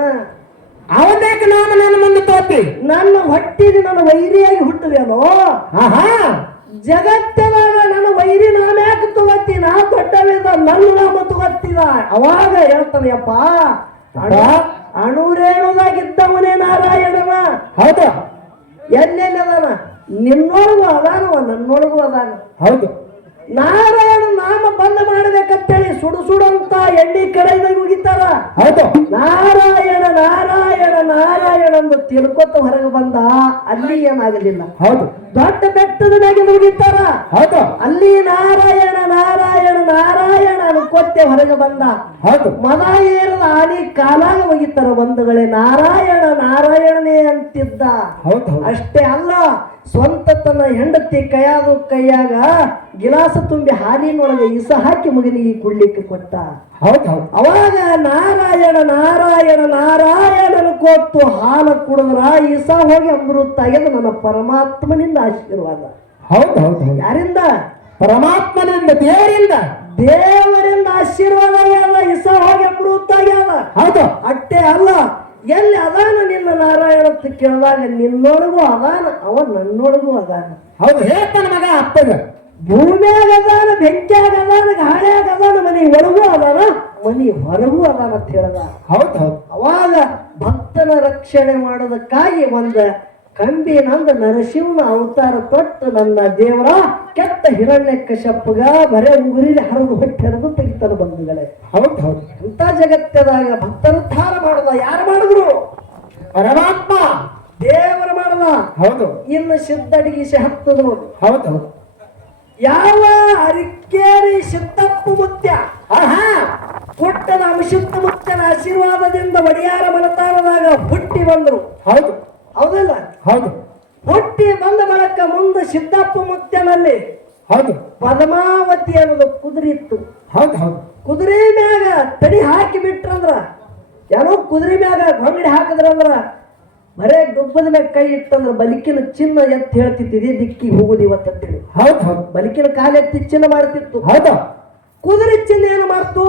ಅವನೇಕ ನಾಮ ನನ್ನ ಮುಂದೆ ತೋತಿ, ನನ್ನ ಹೊಟ್ಟಿಗೆ ನನ್ನ ವೈರಿಯಾಗಿ ಹುಟ್ಟದೇನೋ. ಜಗತ್ತದಾಗ ನನ್ನ ವೈರಿ ನಾನು ಯಾಕೆ ತಗೋತಿ? ನಾ ದೊಡ್ಡವಿದ ನನ್ನ ನಾಮ ತಗೋತಿದ. ಅವಾಗ ಹೇಳ್ತಾನೆಯಪ್ಪ, ಅಣುರೇಣುದಾಗಿದ್ದವನೇ ನಾರಾಯಣನ. ಹೌದು. ಎಲ್ಲೆಲ್ಲಿ ಅದಾನ? ನಿನ್ನೊಳಗೂ ಅದಾನವ, ನನ್ನೊಳಗೂ ಅದಾನ. ಹೌದು. ನಾರಾಯಣ ನಾಮ ಬಂದ್ ಮಾಡ್ಬೇಕಂತೇಳಿ ಸುಡು ಅಂತ ಎಣ್ಣೆ ಕಡೆಯಿಂದ ಮುಗಿತಾರ. ಹೌದು. ನಾರಾಯಣ ನಾರಾಯಣ ನಾರಾಯಣ ಎಂದು ತಿಳ್ಕೊತ ಹೊರಗೆ ಬಂದ. ಅಲ್ಲಿ ಏನಾಗಲಿಲ್ಲ. ಹೌದು. ದೊಡ್ಡ ಬೆಟ್ಟದ ಮ್ಯಾಗೆ ಮುಗಿತಾರ. ಹೌದು. ಅಲ್ಲಿ ನಾರಾಯಣ ನಾರಾಯಣ ನಾರಾಯಣ ಅನ್ಕೊತ್ತೆ ಹೊರಗೆ ಬಂದ. ಹೌದು. ಮದ ಏರದ ಆನಿ ಕಾಲಾಗ ಒಗಿತಾರ ಬಂಧುಗಳೇ. ನಾರಾಯಣ ನಾರಾಯಣನೇ ಅಂತಿದ್ದ. ಹೌದು. ಅಷ್ಟೇ ಅಲ್ಲ, ಸ್ವಂತ ತನ್ನ ಹೆಂಡತಿ ಕೈಯಾಗ ಗಿಲಾಸ ತುಂಬಿ ಹಾಲಿನೊಳಗೆ ಇಸ ಹಾಕಿ ಮಗನಿಗೆ ಕುಡ್ಲಿಕ್ಕೆ ಕೊಟ್ಟ. ಹೌದು. ಅವಾಗ ನಾರಾಯಣ ನಾರಾಯಣ ನಾರಾಯಣನ ಕೊಟ್ಟು ಹಾಲು ಕುಡಿದ್ರ ಇಸ ಹೋಗಿ ಅಮೃತ ಆಗ್ಯದ. ನನ್ನ ಪರಮಾತ್ಮನಿಂದ ಆಶೀರ್ವಾದ. ಹೌದು ಹೌದು. ಯಾರಿಂದ? ಪರಮಾತ್ಮನಿಂದ, ದೇವರಿಂದ. ದೇವರಿಂದ ಆಶೀರ್ವಾದ ಆಗ್ಯದ. ಇಸ ಹೋಗಿ ಅಮೃತ ಆಗ್ಯದ. ಹೌದು. ಅಷ್ಟೇ ಅಲ್ಲ, ಎಲ್ಲಿ ಅದಾನ ನಿನ್ನ ನಾರಾಯಣ ಅಂತ ಕೇಳಿದಾಗ ನಿನ್ನೊಳಗೂ ಅದಾನ, ಅವ ನನ್ನೊಳಗೂ ಅದಾನ. ಹೌದು. ಹೇಳ್ತಾನ ಮಗ ಅಪ್ಪಗ. ಭೂಮಿಯಾಗ ಅದಾನ, ಬೆಂಕಿಯಾಗ ಅದಾನ, ಗಾಳಿಯಾಗ ಅದಾನ, ಮನಿ ಒಳಗೂ ಅದಾನ, ಮನಿ ಹೊರಗೂ ಅದಾನ ಅಂತ ಹೇಳ್ದ. ಹೌದು ಹೌದು. ಅವಾಗ ಭಕ್ತನ ರಕ್ಷಣೆ ಮಾಡೋದಕ್ಕಾಗಿ ಒಂದ ಕಂಬಿನಂದ ನರಸಿಂಹನ ಅವತಾರ ತೊಟ್ಟು ನನ್ನ ದೇವರ ಕೆಟ್ಟ ಹಿರಣ್ಯಕಶಪ್ಪಗ ಬರೇ ಉಗುರಿಲಿ ಹರಿದು ಹೊಟ್ಟೆ ಹರಿದು ತೆಗಿತಾನ ಬಂಧುಗಳೇ. ಹೌದು ಹೌದು. ಇಂಥ ಜಗತ್ತದಾಗ ಭಕ್ತರುದ್ಧಾರ ಮಾಡದ ಯಾರು ಮಾಡಿದ್ರು? ಪರಮಾತ್ಮ ದೇವರು ಮಾಡದ. ಹೌದು. ಇನ್ನು ಸಿದ್ಧಡಿಗಿಸಿ ಹತ್ತದ ನೋಡಿ. ಹೌದು ಹೌದು. ಯಾವ ಅರಿಕೇರಿ ಸಿದ್ದಪ್ಪ ಮುತ್ಯ ಪುಟ್ಟದ ಅಂಶುತ್ತ ಮುತ್ಯನ ಆಶೀರ್ವಾದದಿಂದ ಒಡಿಯಾರ ಮನತಾರದಾಗ ಹುಟ್ಟಿ ಬಂದ್ರು. ಹೌದು. ಹೌದಲ್ಲ? ಹೌದು. ಹುಟ್ಟಿ ಬಂದ ಬಳಕ ಮುಂದೆ ಸಿದ್ದಪ್ಪ ಮುತ್ಯನಲ್ಲಿ ಹೌದು. ಪದ್ಮಾವತಿ ಅನ್ನೋದು ಕುದುರೆ ಇತ್ತು. ಹೌದು ಹೌದು. ಕುದುರೆ ಮ್ಯಾಗ ತಡಿ ಹಾಕಿ ಬಿಟ್ರಂದ್ರ, ಏನೋ ಕುದುರೆ ಮ್ಯಾಗ ಗೊಂಗಡಿ ಹಾಕಿದ್ರಂದ್ರ ಬರೇ ಗೊಬ್ಬದ ಮೇಲೆ ಕೈ ಇಟ್ಟಂದ್ರ ಬಲಿಕಿನ ಚಿನ್ನ ಎತ್ತಿ ಹೇಳ್ತಿದ್ದಿ ದಿಕ್ಕಿ ಹೋಗುದು ಇವತ್ತಂತೇಳಿ. ಹೌದು ಹೌದು ಬಲಿಕಿನ ಕಾಲ ಎತ್ತಿ ಚಿನ್ನ ಮಾಡ್ತಿತ್ತು. ಹೌದು. ಕುದುರೆ ಚಿನ್ನ ಏನು ಮಾಡ್ತು?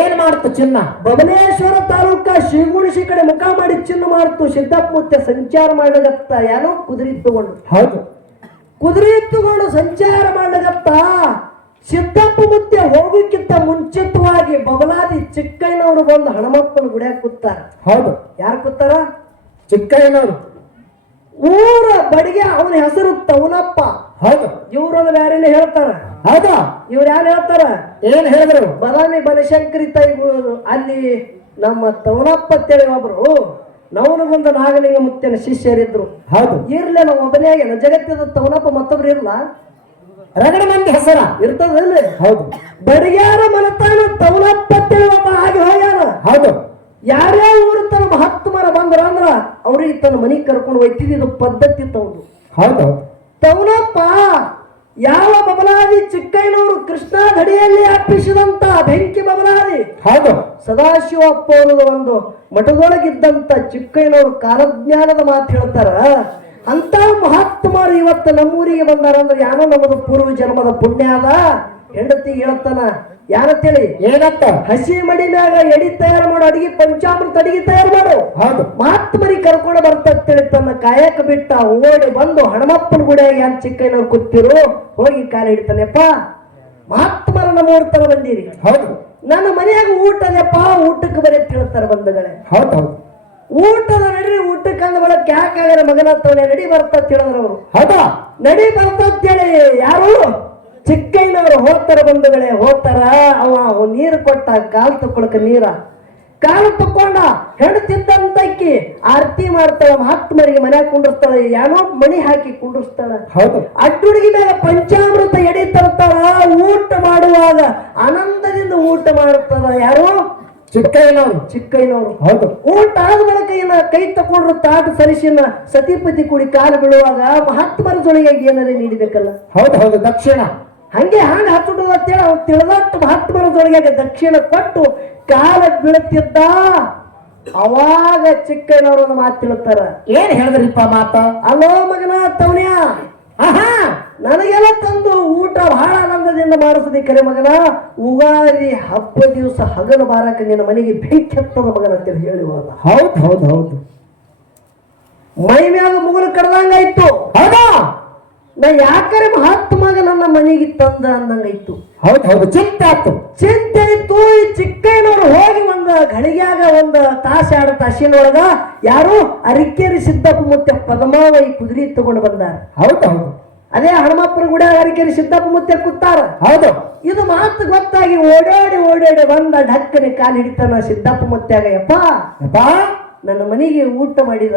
ಏನ್ ಮಾಡ್ತು ಚಿನ್ನ? ಬಬಲೇಶ್ವರ ತಾಲೂಕ ಶಿವಗುಣಿಸಿ ಕಡೆ ಮುಖ ಮಾಡಿ ಚಿನ್ನ ಮಾಡ್ತು. ಸಿದ್ದಪ್ಪ ಮುತ್ತೆ ಸಂಚಾರ ಮಾಡಗತ್ತ ಏನೋ ಕುದುರೆ ತಗೊಂಡು. ಹೌದು. ಕುದುರೆ ತಗೊಂಡು ಸಂಚಾರ ಮಾಡಗತ್ತ ಸಿದ್ದಪ್ಪ ಮುತ್ತೆ ಹೋಗಕ್ಕಿಂತ ಮುಂಚಿತವಾಗಿ ಬಬಲಾದಿ ಚಿಕ್ಕಯ್ಯನವರು ಬಂದು ಹನುಮಪ್ಪನ ಗುಡಿಯಾಗ ಕೂತಾರ. ಹೌದು. ಯಾರು ಕೂತಾರ? ಚಿಕ್ಕಯ್ಯನವರು. ಊರ ಬಡಿಗೆ ಅವನ ಹೆಸರು ತವನಪ್ಪ. ಹೌದು. ಇವ್ರೊಂದು ಬ್ಯಾರೇನೆ ಹೇಳ್ತಾರ. ಹೌದಾ? ಇವ್ರು ಯಾರು ಹೇಳ್ತಾರ? ಏನ್ ಹೇಳಿದ್ರು? ಬದಾಮಿ ಬನಶಂಕರಿ ತಾಯಿ ಅಲ್ಲಿ ನಮ್ಮ ತವನಪ್ಪ ಅಂತೇಳಿ ಒಬ್ರು ನವನಗೊಂದ ನಾಗಲಿಂಗ ಮುತ್ತನ ಶಿಷ್ಯರಿದ್ರು. ಹೌದು. ಇರ್ಲಿ ನಾವು ಒಬ್ಬನೇ ಜಗತ್ತಿನ ತವನಪ್ಪ ಮತ್ತೊಬ್ರು ಇರ್ಲ ರಗಡ ಮಂದಿ ಹೆಸರ ಇರ್ತದ. ಹೌದು. ಬಡಿಗ್ಯಾರ ಮನತಾನ ತವನಪ್ಪ ಅಂತೇಳಿ ಒಬ್ಬ ಹಾಗೆ ಹೋಗ್ಯಾರ. ಹೌದು. ಯಾರ್ಯಾರ ಊರು ತನ್ನ ಮಹಾತ್ಮರ ಬಂದ್ರ ಅಂದ್ರ ಅವ್ರಿಗೆ ತನ್ನ ಮನೆಗೆ ಕರ್ಕೊಂಡು ಹೋಯ್ತಿದ್ದು ಪದ್ಧತಿ ತಗೊಂಡು. ಹೌದು. ತವನಪ್ಪ ಯಾವ ಬಬಲಾದಿ ಚಿಕ್ಕಯ್ಯನವರು ಕೃಷ್ಣ ಗಡಿಯಲ್ಲಿ ಅರ್ಪಿಸಿದಂತ ಬೆಂಕಿ ಬಬಲಾದಿ. ಹೌದು. ಸದಾಶಿವ ಅಪ್ಪ ಅವರದ ಒಂದು ಮಠದೊಳಗಿದ್ದಂತ ಚಿಕ್ಕಯ್ಯನವರು ಕಾಲಜ್ಞಾನದ ಮಾತು ಹೇಳ್ತಾರ. ಅಂತ ಮಹಾತ್ಮರು ಇವತ್ತು ನಮ್ಮೂರಿಗೆ ಬಂದಾರ ಅಂದ್ರೆ ಯಾನೋ ನಮ್ಮದು ಪೂರ್ವ ಜನ್ಮದ ಪುಣ್ಯ ಅದ. ಹೆಂಡತಿಗೆ ಹೇಳ್ತಾನ ಯಾನಂತೇಳಿ ಏನಂತ? ಹಸಿ ಮಡಿ ಮ್ಯಾಗ ಎಡಿ ತಯಾರು ಮಾಡು, ಅಡಿಗೆ ಪಂಚಾಮೃತ ಅಡಿಗೆ ತಯಾರು ಮಾಡು. ಹೌದು. ಮಹಾತ್ಮರಿಗೆ ಕರ್ಕೊಂಡು ಬರ್ತೇಳಿ ತನ್ನ ಕಾಯಕ ಬಿಟ್ಟ ಓಡಿ ಬಂದು ಹನುಮಪ್ಪನ ಗುಡಿಯಾಗ ಯಾನ್ ಚಿಕ್ಕಯ್ಯನವ್ರು ಕೂತಿರು ಹೋಗಿ ಕಾಲ ಹಿಡಿತಾನೆಪ್ಪ. ಮಹಾತ್ಮರ ನಮ್ಮ ಊರ್ ತರ ಬಂದಿರಿ. ಹೌದು. ನನ್ನ ಮನೆಯಾಗ ಊಟದಪ್ಪ, ಊಟಕ್ಕೆ ಬರೀ ಹೇಳ್ತಾರ ಬಂಧುಗಳೇ. ಹೌದು. ಹೌದು. ಊಟದ ನಡಿ ಊಟಕ್ಕೆ ಅಂದ ಬಳಕ ಯಾಕಾಗ ಮಗನ ತವನೆ ನಡಿ ಬರ್ತ ಹೇಳಿದ್ರು ಅವರು. ಹೌದಾ? ನಡಿ ಬರ್ತೇಳಿ ಯಾರು ಚಿಕ್ಕಯ್ಯನವರು ಹೋಗ್ತಾರ ಬಂಧುಗಳೇ. ಹೋಗ್ತಾರ ಅವ ನೀರು ಕೊಟ್ಟ ಕಾಲು ತಕೊಳಕ ನೀರ ಕಾಲು ತಕೊಂಡ ಹೆಣ್ತಿದ್ದಂತಕ್ಕಿ ಆರತಿ ಮಾಡ್ತಾಳ. ಮಹಾತ್ಮರಿಗೆ ಮನ್ಯಾಗ ಕುಂಡಿಸ್ತಾಳ. ಏನೋ ಮಣಿ ಹಾಕಿ ಕುಂಡಿಸ್ತಾಳ. ಹೌದು. ಅಡ್ಡುಡಿಗೆ ಮೇಲೆ ಪಂಚಾಮೃತ ಎಡಿ ತರ್ತಾಳ. ಊಟ ಮಾಡುವಾಗ ಆನಂದದಿಂದ ಊಟ ಮಾಡ್ತಾರ. ಯಾರು? ಚಿಕ್ಕಯ್ಯನವರು. ಚಿಕ್ಕಯ್ಯನವರು. ಹೌದು. ಊಟ ಆದ ಬಳಿಕ ಇನ್ನ ಕೈ ತಕೊಂಡ್ರು ತಾಟ ಸರಿಸಿನ ಸತಿಪತಿ ಕೂಡಿ ಕಾಲು ಬೀಳುವಾಗ ಮಹಾತ್ಮರ ಜೊಳಿಗೆ ಏನಾರೇ ನೀಡಬೇಕಲ್ಲ. ಹೌದು. ಹೌದು. ದಕ್ಷಿಣ ಹಂಗೆ ಹಂಗ ಹತ್ತುಡು ಅಂತೇಳಿ ಅವ್ನು ತಿಳಿದಟ್ಟು ಮಹಾತ್ಮರ ಜೊಳಿಗೆ ದಕ್ಷಿಣ ಕೊಟ್ಟು ಕಾಲ ಬೀಳುತ್ತಿದ್ದ. ಅವಾಗ ಚಿಕ್ಕಯ್ಯನವರು ಒಂದು ಮಾತು ತಿಳ್ತಾರ. ಏನ್ ಹೇಳಿದ್ರಿಪ್ಪ ಮಾತ? ಅಲೋ ಮಗನ ತವನ್ಯ, ನನಗೆಲ್ಲ ತಂದು ಊಟ ಬಹಳ ಆನಂದದಿಂದ ಮಾಡಿಸದಿ ಕರೆ ಮಗನ. ಉಗಾದಿ ಹಬ್ಬ ದಿವಸ ಹಗಲು ಬಾರಕ ನಿನ್ನ ಮನೆಗೆ ಬೆಂಕಿ ಹತ್ತದ ಮಗನ ಅಂತೇಳಿ ಹೇಳಿ ಹೋದ. ಹೌದು. ಹೌದು. ಹೌದು. ಮೈ ಮ್ಯಾಗ ಮುಗುಲು ಕಡ್ದಂಗಾಯ್ತು. ಹೌದಾ? ನಾ ಯಾಕರೆ ಮಹಾತ್ಮಗ ನನ್ನ ಮನೆಗೆ ತಂದ ಅಂದಂಗಾಯ್ತು. ಹೌದು. ಹೌದು. ಚಿಂತೆ ಆಯ್ತು. ಚಿಂತೆ ಇತ್ತು. ಈ ಚಿಕ್ಕಯ್ಯನವರು ಹೋಗಿ ಒಂದು ಘಳಿಗ್ಯಾಗ ಒಂದು ತಾಸು 2 ತಾಸಿನೊಳಗ ಯಾರು ಅರಿಕೇರಿ ಸಿದ್ದಪ್ಪ ಮುತ್ತೆ ಪದ್ಮಾವ ಈ ಕುದುರೆ ತಗೊಂಡು ಬಂದಾರ. ಹೌದು. ಹೌದು. ಅದೇ ಹನುಮಪ್ಪನ ಗುಡಿಯಾಗ ಅರಿಕೇರಿ ಸಿದ್ದಪ್ಪ ಮುತ್ತೆ ಕೂತಾರ. ಹೌದು. ಇದು ಮಾತು ಗೊತ್ತಾಗಿ ಓಡಾಡಿ ಬಂದ ಢಕ್ಕನೆ ಕಾಲು ಹಿಡಿತಾನ ಸಿದ್ದಪ್ಪ ಮುತ್ಯಾಗ. ಯಪ್ಪ ನನ್ನ ಮನೆಗೆ ಊಟ ಮಾಡಿದ,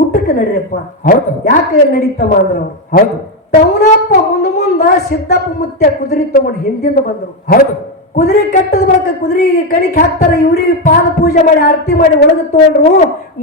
ಊಟಕ್ಕೆ ನಡೀರಪ್ಪ. ಹೌದು. ಯಾಕೆ ನಡೀತಮ್ಮ ಅಂದ್ರ ಅವ್ರು. ಹೌದು. ತವನಪ್ಪ ಮುಂದ ಸಿದ್ದಪ್ಪ ಮುತ್ಯ ಕುದುರೆ ತಗೊಂಡು ಹಿಂದಿಂದ ಬಂದ್ರು. ಹೌದು. ಕುದುರೆ ಕಟ್ಟದ ಬಳಿಕ ಕುದುರೆ ಕಣಿಕ್ ಹಾಕ್ತಾರ. ಇವ್ರಿಗೆ ಪಾದ ಪೂಜೆ ಮಾಡಿ ಆರತಿ ಮಾಡಿ ಒಳಗೆ ತಗೊಂಡ್ರು.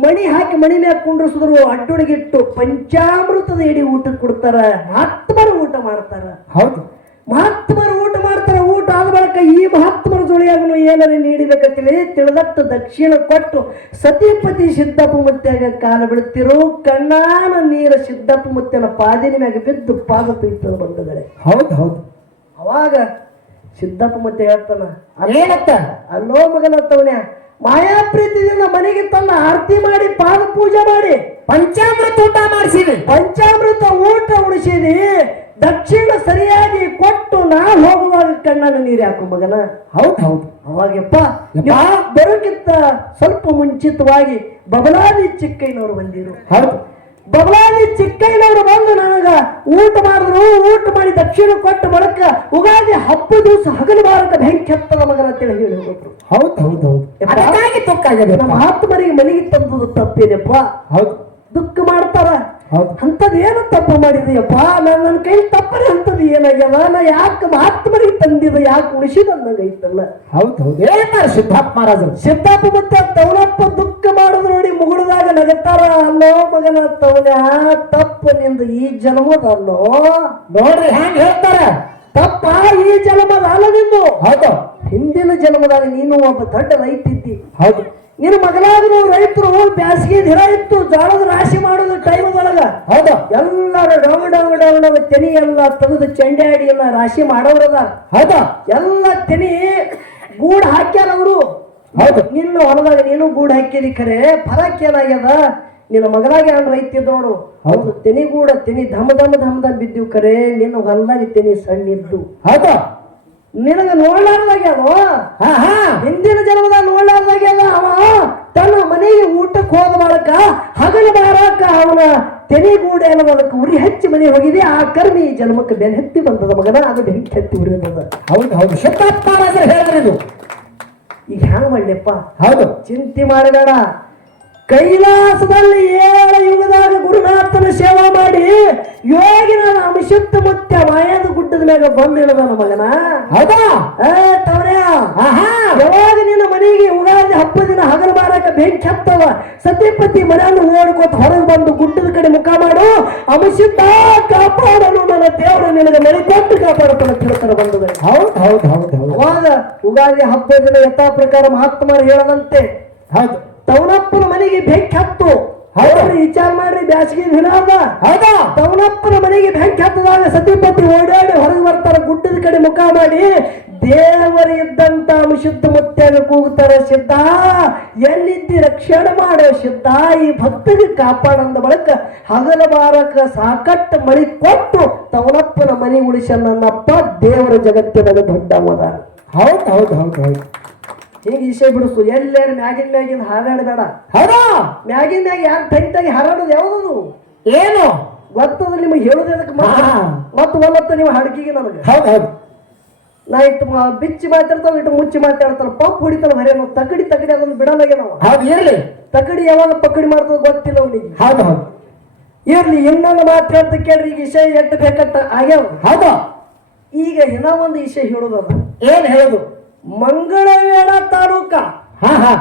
ಮಣಿ ಹಾಕಿ ಮಣಿ ಮ್ಯಾಗ ಕುಂಡ್ರಿಸಿದ್ರು. ಅಡ್ಡೊಳಗಿಟ್ಟು ಪಂಚಾಮೃತದ ಎಡಿ ಊಟಕ್ಕೆ ಕೊಡ್ತಾರ. ಮಹಾತ್ಮರು ಊಟ ಮಾಡ್ತಾರ. ಹೌದು. ಮಹಾತ್ಮರು ಊಟ ಮಾಡ್ತಾರ. ಊಟ ಆದ ಬಳಿಕ ಈ ಮಹಾತ್ಮರ ಜೊಳಿಯಾಗನು ಏನಾರ ನೀಡಬೇಕಂತೇಳಿ ತಿಳಿದಟ್ಟು ದಕ್ಷಿಣ ಕೊಟ್ಟು ಸತಿಪತಿ ಸಿದ್ದಪ್ಪ ಮುತ್ಯಾಗ ಕಾಲ ಬಿಡ್ತಿರು. ಕಣ್ಣಾನ ನೀರ ಸಿದ್ದಪ್ಪ ಮುತ್ಯನ ಪಾದಿನ ಮ್ಯಾಗ ಬಿದ್ದು ಪಾದ ತುಯ್ತದ ಬಂದಗಳೇ. ಹೌದು. ಹೌದು. ಅವಾಗ ಸಿದ್ದಪ್ಪ ಮುತ್ತೆ ಹೇಳ್ತಾನ, ಏನಂತ? ಅಲ್ಲೋ ಮಗನ ತವನ್ಯ, ಮಾಯಾ ಪ್ರೀತಿಯಿಂದ ಮನೆಗೆ ತನ್ನ ಆರತಿ ಮಾಡಿ ಪಾದ ಪೂಜೆ ಮಾಡಿ ಪಂಚಾಮೃತ ಊಟ ಮಾಡಿಸಿರಿ. ಪಂಚಾಮೃತ ಊಟ ಉಳಿಸಿದಿ. ದಕ್ಷಿಣ ಸರಿಯಾಗಿ ಕೊಟ್ಟು ನಾ ಹೋಗುವಾಗ ಕಣ್ಣನ್ನು ನೀರು ಹಾಕು ಮಗನ. ಹೌದು. ಹೌದು. ಅವಾಗಪ್ಪ ಬರೋಕ್ಕಿಂತ ಸ್ವಲ್ಪ ಮುಂಚಿತವಾಗಿ ಬಬಲಾದಿ ಚಿಕ್ಕಯ್ಯನವರು ಬಂದಿರು. ಹೌದು. ಬಬಲಾದಿ ಚಿಕ್ಕಯ್ಯನವರು ಬಂದು ನನಗ ಊಟ ಮಾಡಿದ್ರು. ಊಟ ಮಾಡಿ ದಕ್ಷಿಣ ಕೊಟ್ಟು ಬಳಕ ಉಗಾದಿ ಹಬ್ಬ ದಿವಸ ಹಗಲು ಬಾರಕ ಬೆಂಕಿ ಹತ್ತದ ಮಗನ ಅಂತೇಳಿ ಹೇಳಿ ಹೋಗ್ರು. ಹೌದು. ಹೌದು. ಹೌದು. ಅದಕ್ಕಾಗಿ ತುಕ್ಕಾಗಿದೆ. ನಮ್ಮ ಮಹಾತ್ಮರಿಗೆ ಮನೆಗೆ ತಂದದ್ದು ತಪ್ಪಿದೆಪ್ಪ. ಹೌದು. ದುಃಖ ಮಾಡ್ತಾರ. ಹೌದು. ಅಂತದ್ ಏನು ತಪ್ಪು ಮಾಡಿದೆಯಪ್ಪ, ನನ್ನ ಕೈ ತಪ್ಪನೆ ಅಂತದ್ ಏನಾಗ್ಯದ, ನಾ ಯಾಕೆ ಮಹಾತ್ಮರಿಗೆ ತಂದಿದ, ಯಾಕೆ ಉಳಿಸಿದ ಅನ್ನಂಗೈತಲ್ಲ. ಹೌದು. ಹೌದು. ಹೇಳ್ತಾರೆ ಸಿದ್ಧಾರ್ಥ ಮಹಾರಾಜರು. ಸಿದ್ದಪ್ಪ ಮತ್ತೆ ತವನಪ್ಪ ದುಃಖ ಮಾಡೋದು ನೋಡಿ ಮುಗುಳದಾಗ ನಗತಾರ. ಅಲ್ಲೋ ಮಗನ ತವನ, ತಪ್ಪು ನಿಂದು ಈ ಜನ್ಮದ ಅಲ್ಲೋ. ನೋಡ್ರಿ ಹೆಂಗ್ ಹೇಳ್ತಾರ. ತಪ್ಪ ಈ ಜನ್ಮದ ಅಲ್ಲ ನಿಂದು. ಹೌದು. ಹಿಂದಿನ ಜನ್ಮದಾಗ ನೀನು ಒಬ್ಬ ದೊಡ್ಡ ರೈತ ಇದ್ದಿ. ಹೌದು. ನಿನ್ನ ಮಗಲಾಗನು ರೈತರು ಬ್ಯಾಸಿಗೆ ದಿನ ಇತ್ತು ಜೋಳದ ರಾಶಿ ಮಾಡೋದು ಟೈಮ್ ಒಳಗ ಹೌದು ಎಲ್ಲಾರು ಡೌನ್ ತೆನಿ ಎಲ್ಲ ತೆಗೆದು ಚೆಂಡಾಡಿ ಎಲ್ಲ ರಾಶಿ ಮಾಡೋರದ ಹೌದು ಎಲ್ಲ ತೆನಿ ಗೂಡ್ ಹಾಕ್ಯಾರ ಅವರು ಹೌದು ನಿನ್ನ ಹೊಲದಾಗ ನೀನು ಗೂಡ್ ಹಾಕಿದಿ ಖರೆ ಫರಕ್ ಏನಾಗ್ಯದ ನಿನ್ನ ಮಗಲಾಗ ಏನ್ ರೈತ ಇದ್ದ ನೋಡು ಹೌದು ತೆನಿಗೂಡ ತೆನಿ ಧಮ ಧಮ ಧಮ ಧಮ ಬಿದ್ದಿವ್ ಖರೆ ನಿನ್ನ ಹೊಲದಾಗ ತೆನಿ ಸಣ್ಣ ಇದ್ದು ಹೌದು ನಿನಗ ನೋಡ್ಲಾರ್ದಾಗ್ಯದ ಹಿಂದಿನ ಜನ್ಮದಾಗ ನೋಡ್ಲಾರ್ದಾಗ್ಯದ ಅವ ತನ್ನ ಮನೆಗೆ ಊಟಕ್ಕೆ ಹೋದ ಮಾಡಕ ಹಗಲು ಮಾರಾಕ ಅವನ ತೆನಿಗೂಡ ಏನದ ಅದಕ್ಕೆ ಉರಿ ಹಚ್ಚಿ ಮನೆ ಹೋಗಿದೆ ಆ ಕರ್ಮಿ ಈ ಜನ್ಮಕ್ಕೆ ಬೆನ್ ಹತ್ತಿ ಬಂದದ ಮಗನ ಅದು ಬೆಂಕಿ ಹತ್ತಿ ಉರಿಯದ ಹೌದು ಹೌದು ಶತಾಬ್ದ ಹೇಳಿದ್ರು ಈಗ ಹ್ಯಾಂಗ ಮಾಡ್ಲಿಪ್ಪ ಹೌದು ಚಿಂತೆ ಮಾಡಬೇಡ ಕೈಲಾಸದಲ್ಲಿ 7 ಯುಗದಾಗ ಗುರುನಾಥನ ಸೇವಾ ಮಾಡಿ ಯೋಗಿನ ಅಮಿಷಿತ್ತ ಮುತ್ಯ ಮಾಯದ ಗುಡ್ಡದ ಮ್ಯಾಗ ಬಂದಿಳದ ಮಗನ ಹೌದಾ ತವರ್ಯ ಯಾವಾಗ ನಿನ್ನ ಮನೆಗೆ ಯುಗಾದಿ ಹಬ್ಬ ದಿನ ಹಗಲು ಮಾರಕ ಬೆಂಕಿ ಹತ್ತವ ಸತಿಪತಿ ಮನೆಯನ್ನು ಓಡ್ಕೋತ ಹೊರಗೆ ಬಂದು ಗುಡ್ಡದ ಕಡೆ ಮುಖ ಮಾಡು ಅಮಿಷಿದ್ದ ಕಾಪಾಡಲು ನನ್ನ ದೇವರು ನಿನಗೆ ಮನೆ ಕೊಟ್ಟು ಕಾಪಾಡುತ್ತಾನೆ ತಿಳ್ತಾರೆ ಬಂಧುಗಳೇ ಹೌದು ಹೌದು ಹೌದು ಹೌದು ಅವಾಗ ಯುಗಾದಿ ಹಬ್ಬ ದಿನ ಯಥಾ ಪ್ರಕಾರ ಮಹಾತ್ಮರು ಹೇಳದಂತೆ ಹೌದು ತವನಪ್ಪನ ಮನೆಗೆ ಬೆಂಕಿ ಹತ್ತು ವಿಚಾರ ಮಾಡ್ರಿ ಬ್ಯಾಸಿಗೆ ದಿನ ಅದ ಹೌದಾ ತವನಪ್ಪನ ಮನೆಗೆ ಬೆಂಕಿ ಹತ್ತದಾಗ ಸತಿಪತಿ ಓಡಾಡಿ ಹೊರಗೆ ಬರ್ತಾರ ಗುಡ್ಡದ ಕಡೆ ಮುಖ ಮಾಡಿ ದೇವರು ಇದ್ದಂತ ಶುದ್ಧ ಮುತ್ಯಾಗ ಕೂಗುತ್ತಾರ ಸಿದ್ಧ ಎಲ್ಲಿದ್ದಿ ರಕ್ಷಣೆ ಮಾಡೋ ಸಿದ್ಧ ಈ ಭಕ್ತಿಗೆ ಕಾಪಾಡಂದ ಬಳಿಕ ಹಗಲ ಬಾರಕ ಸಾಕಟ್ಟ ಮಳಿ ಕೊಟ್ಟು ತವನಪ್ಪನ ಮನೆ ಉಳಿಸನ್ನಪ್ಪ ದೇವರ ಜಗತ್ತಿನಾಗ ದೊಡ್ಡ ಮದ ಹೌದು ಹೌದು ಹೌದು ಹೌದು ಈಗ ವಿಷಯ ಬಿಡಿಸು ಎಲ್ಲೇರು ಮ್ಯಾಗಿನ ಹಾರಾಡಬೇಡ ಹೌದಾ ಮ್ಯಾಗಿನ ಯಾರು ಟೈಟಾಗಿ ಹಾರಾಡೋದು ಯಾವ್ದು ಏನು ಗೊತ್ತದ ನಿಮಗೆ ಹೇಳುದು ಅದಕ್ಕೆ ಮತ್ತು ಒಲ್ಲತ್ತ ನೀವು ಹಡಕಿಗೆ ನನಗೆ ಹೌದು ಹೌದು ನಾ ಇಟ್ಟು ಬಿಚ್ಚಿ ಮಾತಾಡ್ತಾವ ಇಟ್ಟು ಮುಚ್ಚಿ ಮಾತಾಡ್ತಾರ ಪಂಪ್ ಹೊಡಿತಾರ ಬರೇ ನಾವು ತಕಡಿ ಅದೊಂದು ಬಿಡಲಾಗೆ ನಾವು ಹೌದು ಇರ್ಲಿ ತಕಡಿ ಯಾವಾಗ ಪಕಡಿ ಮಾಡ್ತದ ಗೊತ್ತಿಲ್ಲ ಅವನಿಗೆ ಹೌದು ಹೌದು ಇರ್ಲಿ ಇನ್ನೊಂದು ಮಾತು ಹೇಳ್ತ ಕೇಳ್ರಿ ಈಗ ವಿಷಯ ಎಟ್ಟು ಬೇಕಂತ ಆಗ್ಯಾವ ಹೌದು ಈಗ ಇನ್ನೂ ಒಂದು ವಿಷಯ ಹೇಳೋದದ ಏನ್ ಹೇಳುದು ಮಂಗಳವೇಳ ತಾಲೂಕ ಹಾ ಹಾ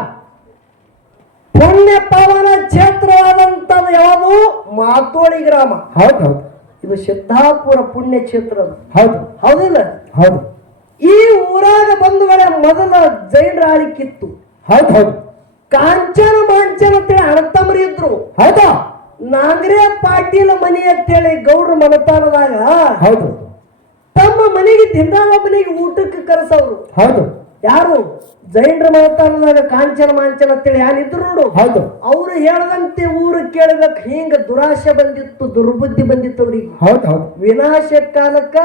ಪುಣ್ಯ ಪಾವನ ಕ್ಷೇತ್ರವಾದಂತದ್ದು ಯಾವುದು ಮಾತೋಳಿ ಗ್ರಾಮ ಹೌದು ಹೌದು ಇದು ಸಿದ್ದಾಪುರ ಪುಣ್ಯ ಕ್ಷೇತ್ರ ಹೌದು ಹೌದಿಲ್ಲ ಹೌದು ಈ ಊರಾಗ ಬಂಧುಗಳೇ ಮೊದಲ ಜೈನರ ಆಳಿಕಿತ್ತು ಹೌದು ಹೌದು ಕಾಂಚನ ಮಾಂಚನ ಅಂತೇಳಿ ಅಣ್ಣತಮ್ಮರು ಇದ್ರು ಹೌದಾ ನಾಗರೇ ಪಾಟೀಲ ಮನೆ ಅಂತೇಳಿ ಗೌಡ್ರ ಮನತಾನದಾಗ ಹೌದು ತಮ್ಮ ಮನೆಗೆ ದಿನದೊಬ್ಬನಿಗೆ ಊಟಕ್ಕೆ ಕರೆಸವ್ರು ಹೌದು ಯಾರು ಜೈನರ ಮನತಾನದಾಗ ಕಾಂಚನ ಮಾಂಚನ ಅಂತೇಳಿ ಯಾರಿದ್ರು ನೋಡು ಹೌದು ಅವ್ರು ಹೇಳದಂತೆ ಊರು ಕೇಳಬೇಕು ಹಿಂಗ ದುರಾಶೆ ಬಂದಿತ್ತು ದುರ್ಬುದ್ಧಿ ಬಂದಿತ್ತು ಅವ್ರಿಗೆ ಹೌದು ಹೌದು ವಿನಾಶ ಕಾಲಕ್ಕ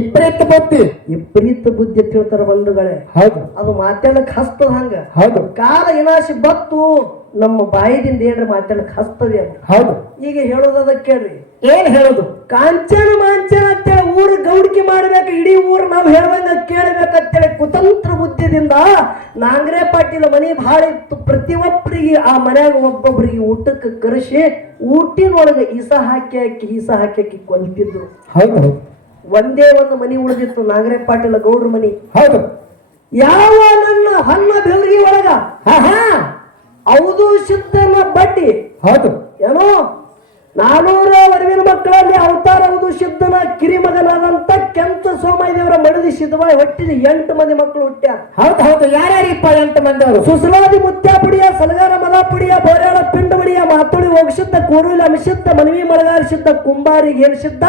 ಇಬ್ಬರಿತ್ತು ಬುದ್ಧಿ ವಿಪರೀತ ಬುದ್ಧಿ ತಿಳ್ತಾರ ಬಂಧುಗಳೇ ಹೌದು ಅದು ಮಾತಾಡಕ್ ಹಸ್ತದ ಹಂಗ ಹೌದು ಕಾಲ ವಿನಾಶ ಬತ್ತು ನಮ್ಮ ಬಾಯಿದಿಂದ ಏನ್ರ ಮಾತಾಡಕ್ ಹಸ್ತದೆ ಅದು ಹೌದು ಈಗ ಹೇಳೋದದ ಕೇಳ್ರಿ ಏನ್ ಹೇಳುದು ಕಾಂಚನ ಮಾಂಚನ ಅಂತೇಳಿ ಊರು ಗೌಡಿಕೆ ಮಾಡ್ಬೇಕು ಇಡೀ ಊರು ನಾವು ಹೇಳ್ದಂಗ ಕೇಳಬೇಕಂತೇಳಿ ಕುತಂತ್ರ ಬುದ್ಧಿದಿಂದ ನಾಂಗ್ರೆ ಪಾಟೀಲ ಮನೆ ಭಾಳ ಇತ್ತು ಪ್ರತಿಯೊಬ್ಬರಿಗೆ ಆ ಮನ್ಯಾಗ ಒಬ್ಬೊಬ್ಬರಿಗೆ ಊಟಕ್ಕೆ ಕರೆಸಿ ಊಟಿನೊಳಗೆ ಈಸ ಹಾಕಿ ಕೊಲ್ತಿದ್ರು ಹೌದು ಹೌದು ಒಂದೇ ಒಂದು ಮನಿ ಉಳಿದಿತ್ತು ನಾಗರೇ ಪಾಟೀಲ ಗೌಡ್ರ ಮನಿ ಹೌದು ಯಾವ ನನ್ನ ಹೊನ್ನ ಬೆಳಗಿ ಒಳಗ ಹೌದು ಸಿದ್ಧನ ಬಡ್ಡಿ ಹೌದು ಏನೋ 400 ವರವಿನ ಮಕ್ಕಳಲ್ಲಿ ಅವತಾರ ಹೌದು ಸಿದ್ಧನ ಕಿರಿಮಗನಾದಂತ ಕೆಂಚ ಸೋಮಯ್ಯದೇವರ ಮಡದಿ ಸಿದ್ಧವಾಯಿ ಹೊಟ್ಟಿದ 8 ಮಂದಿ ಮಕ್ಕಳು ಹುಟ್ಟ್ಯಾರ ಹೌದು ಹೌದು ಯಾರ್ಯಾರಿಪ್ಪ 8 ಮಂದಿ ಅವರು ಸುಸಲಾದಿ ಮುತ್ಯಾಪುಡಿಯ ಸಲಗಾರ ಮಲಾಪುಡಿಯ ಬೋರ್ಯಾಳ ಪಿಂಡವಡಿಯ ಮಾತುಳಿ ಹೋಗಿಸಿದ್ದ ಕೂರುಲಿ ಅಮಿಸಿದ್ದ ಮನವಿ ಮಳಗಾರಿಸಿದ್ದ ಕುಂಬಾರಿಗೆ ಏರಿಸಿದ್ದ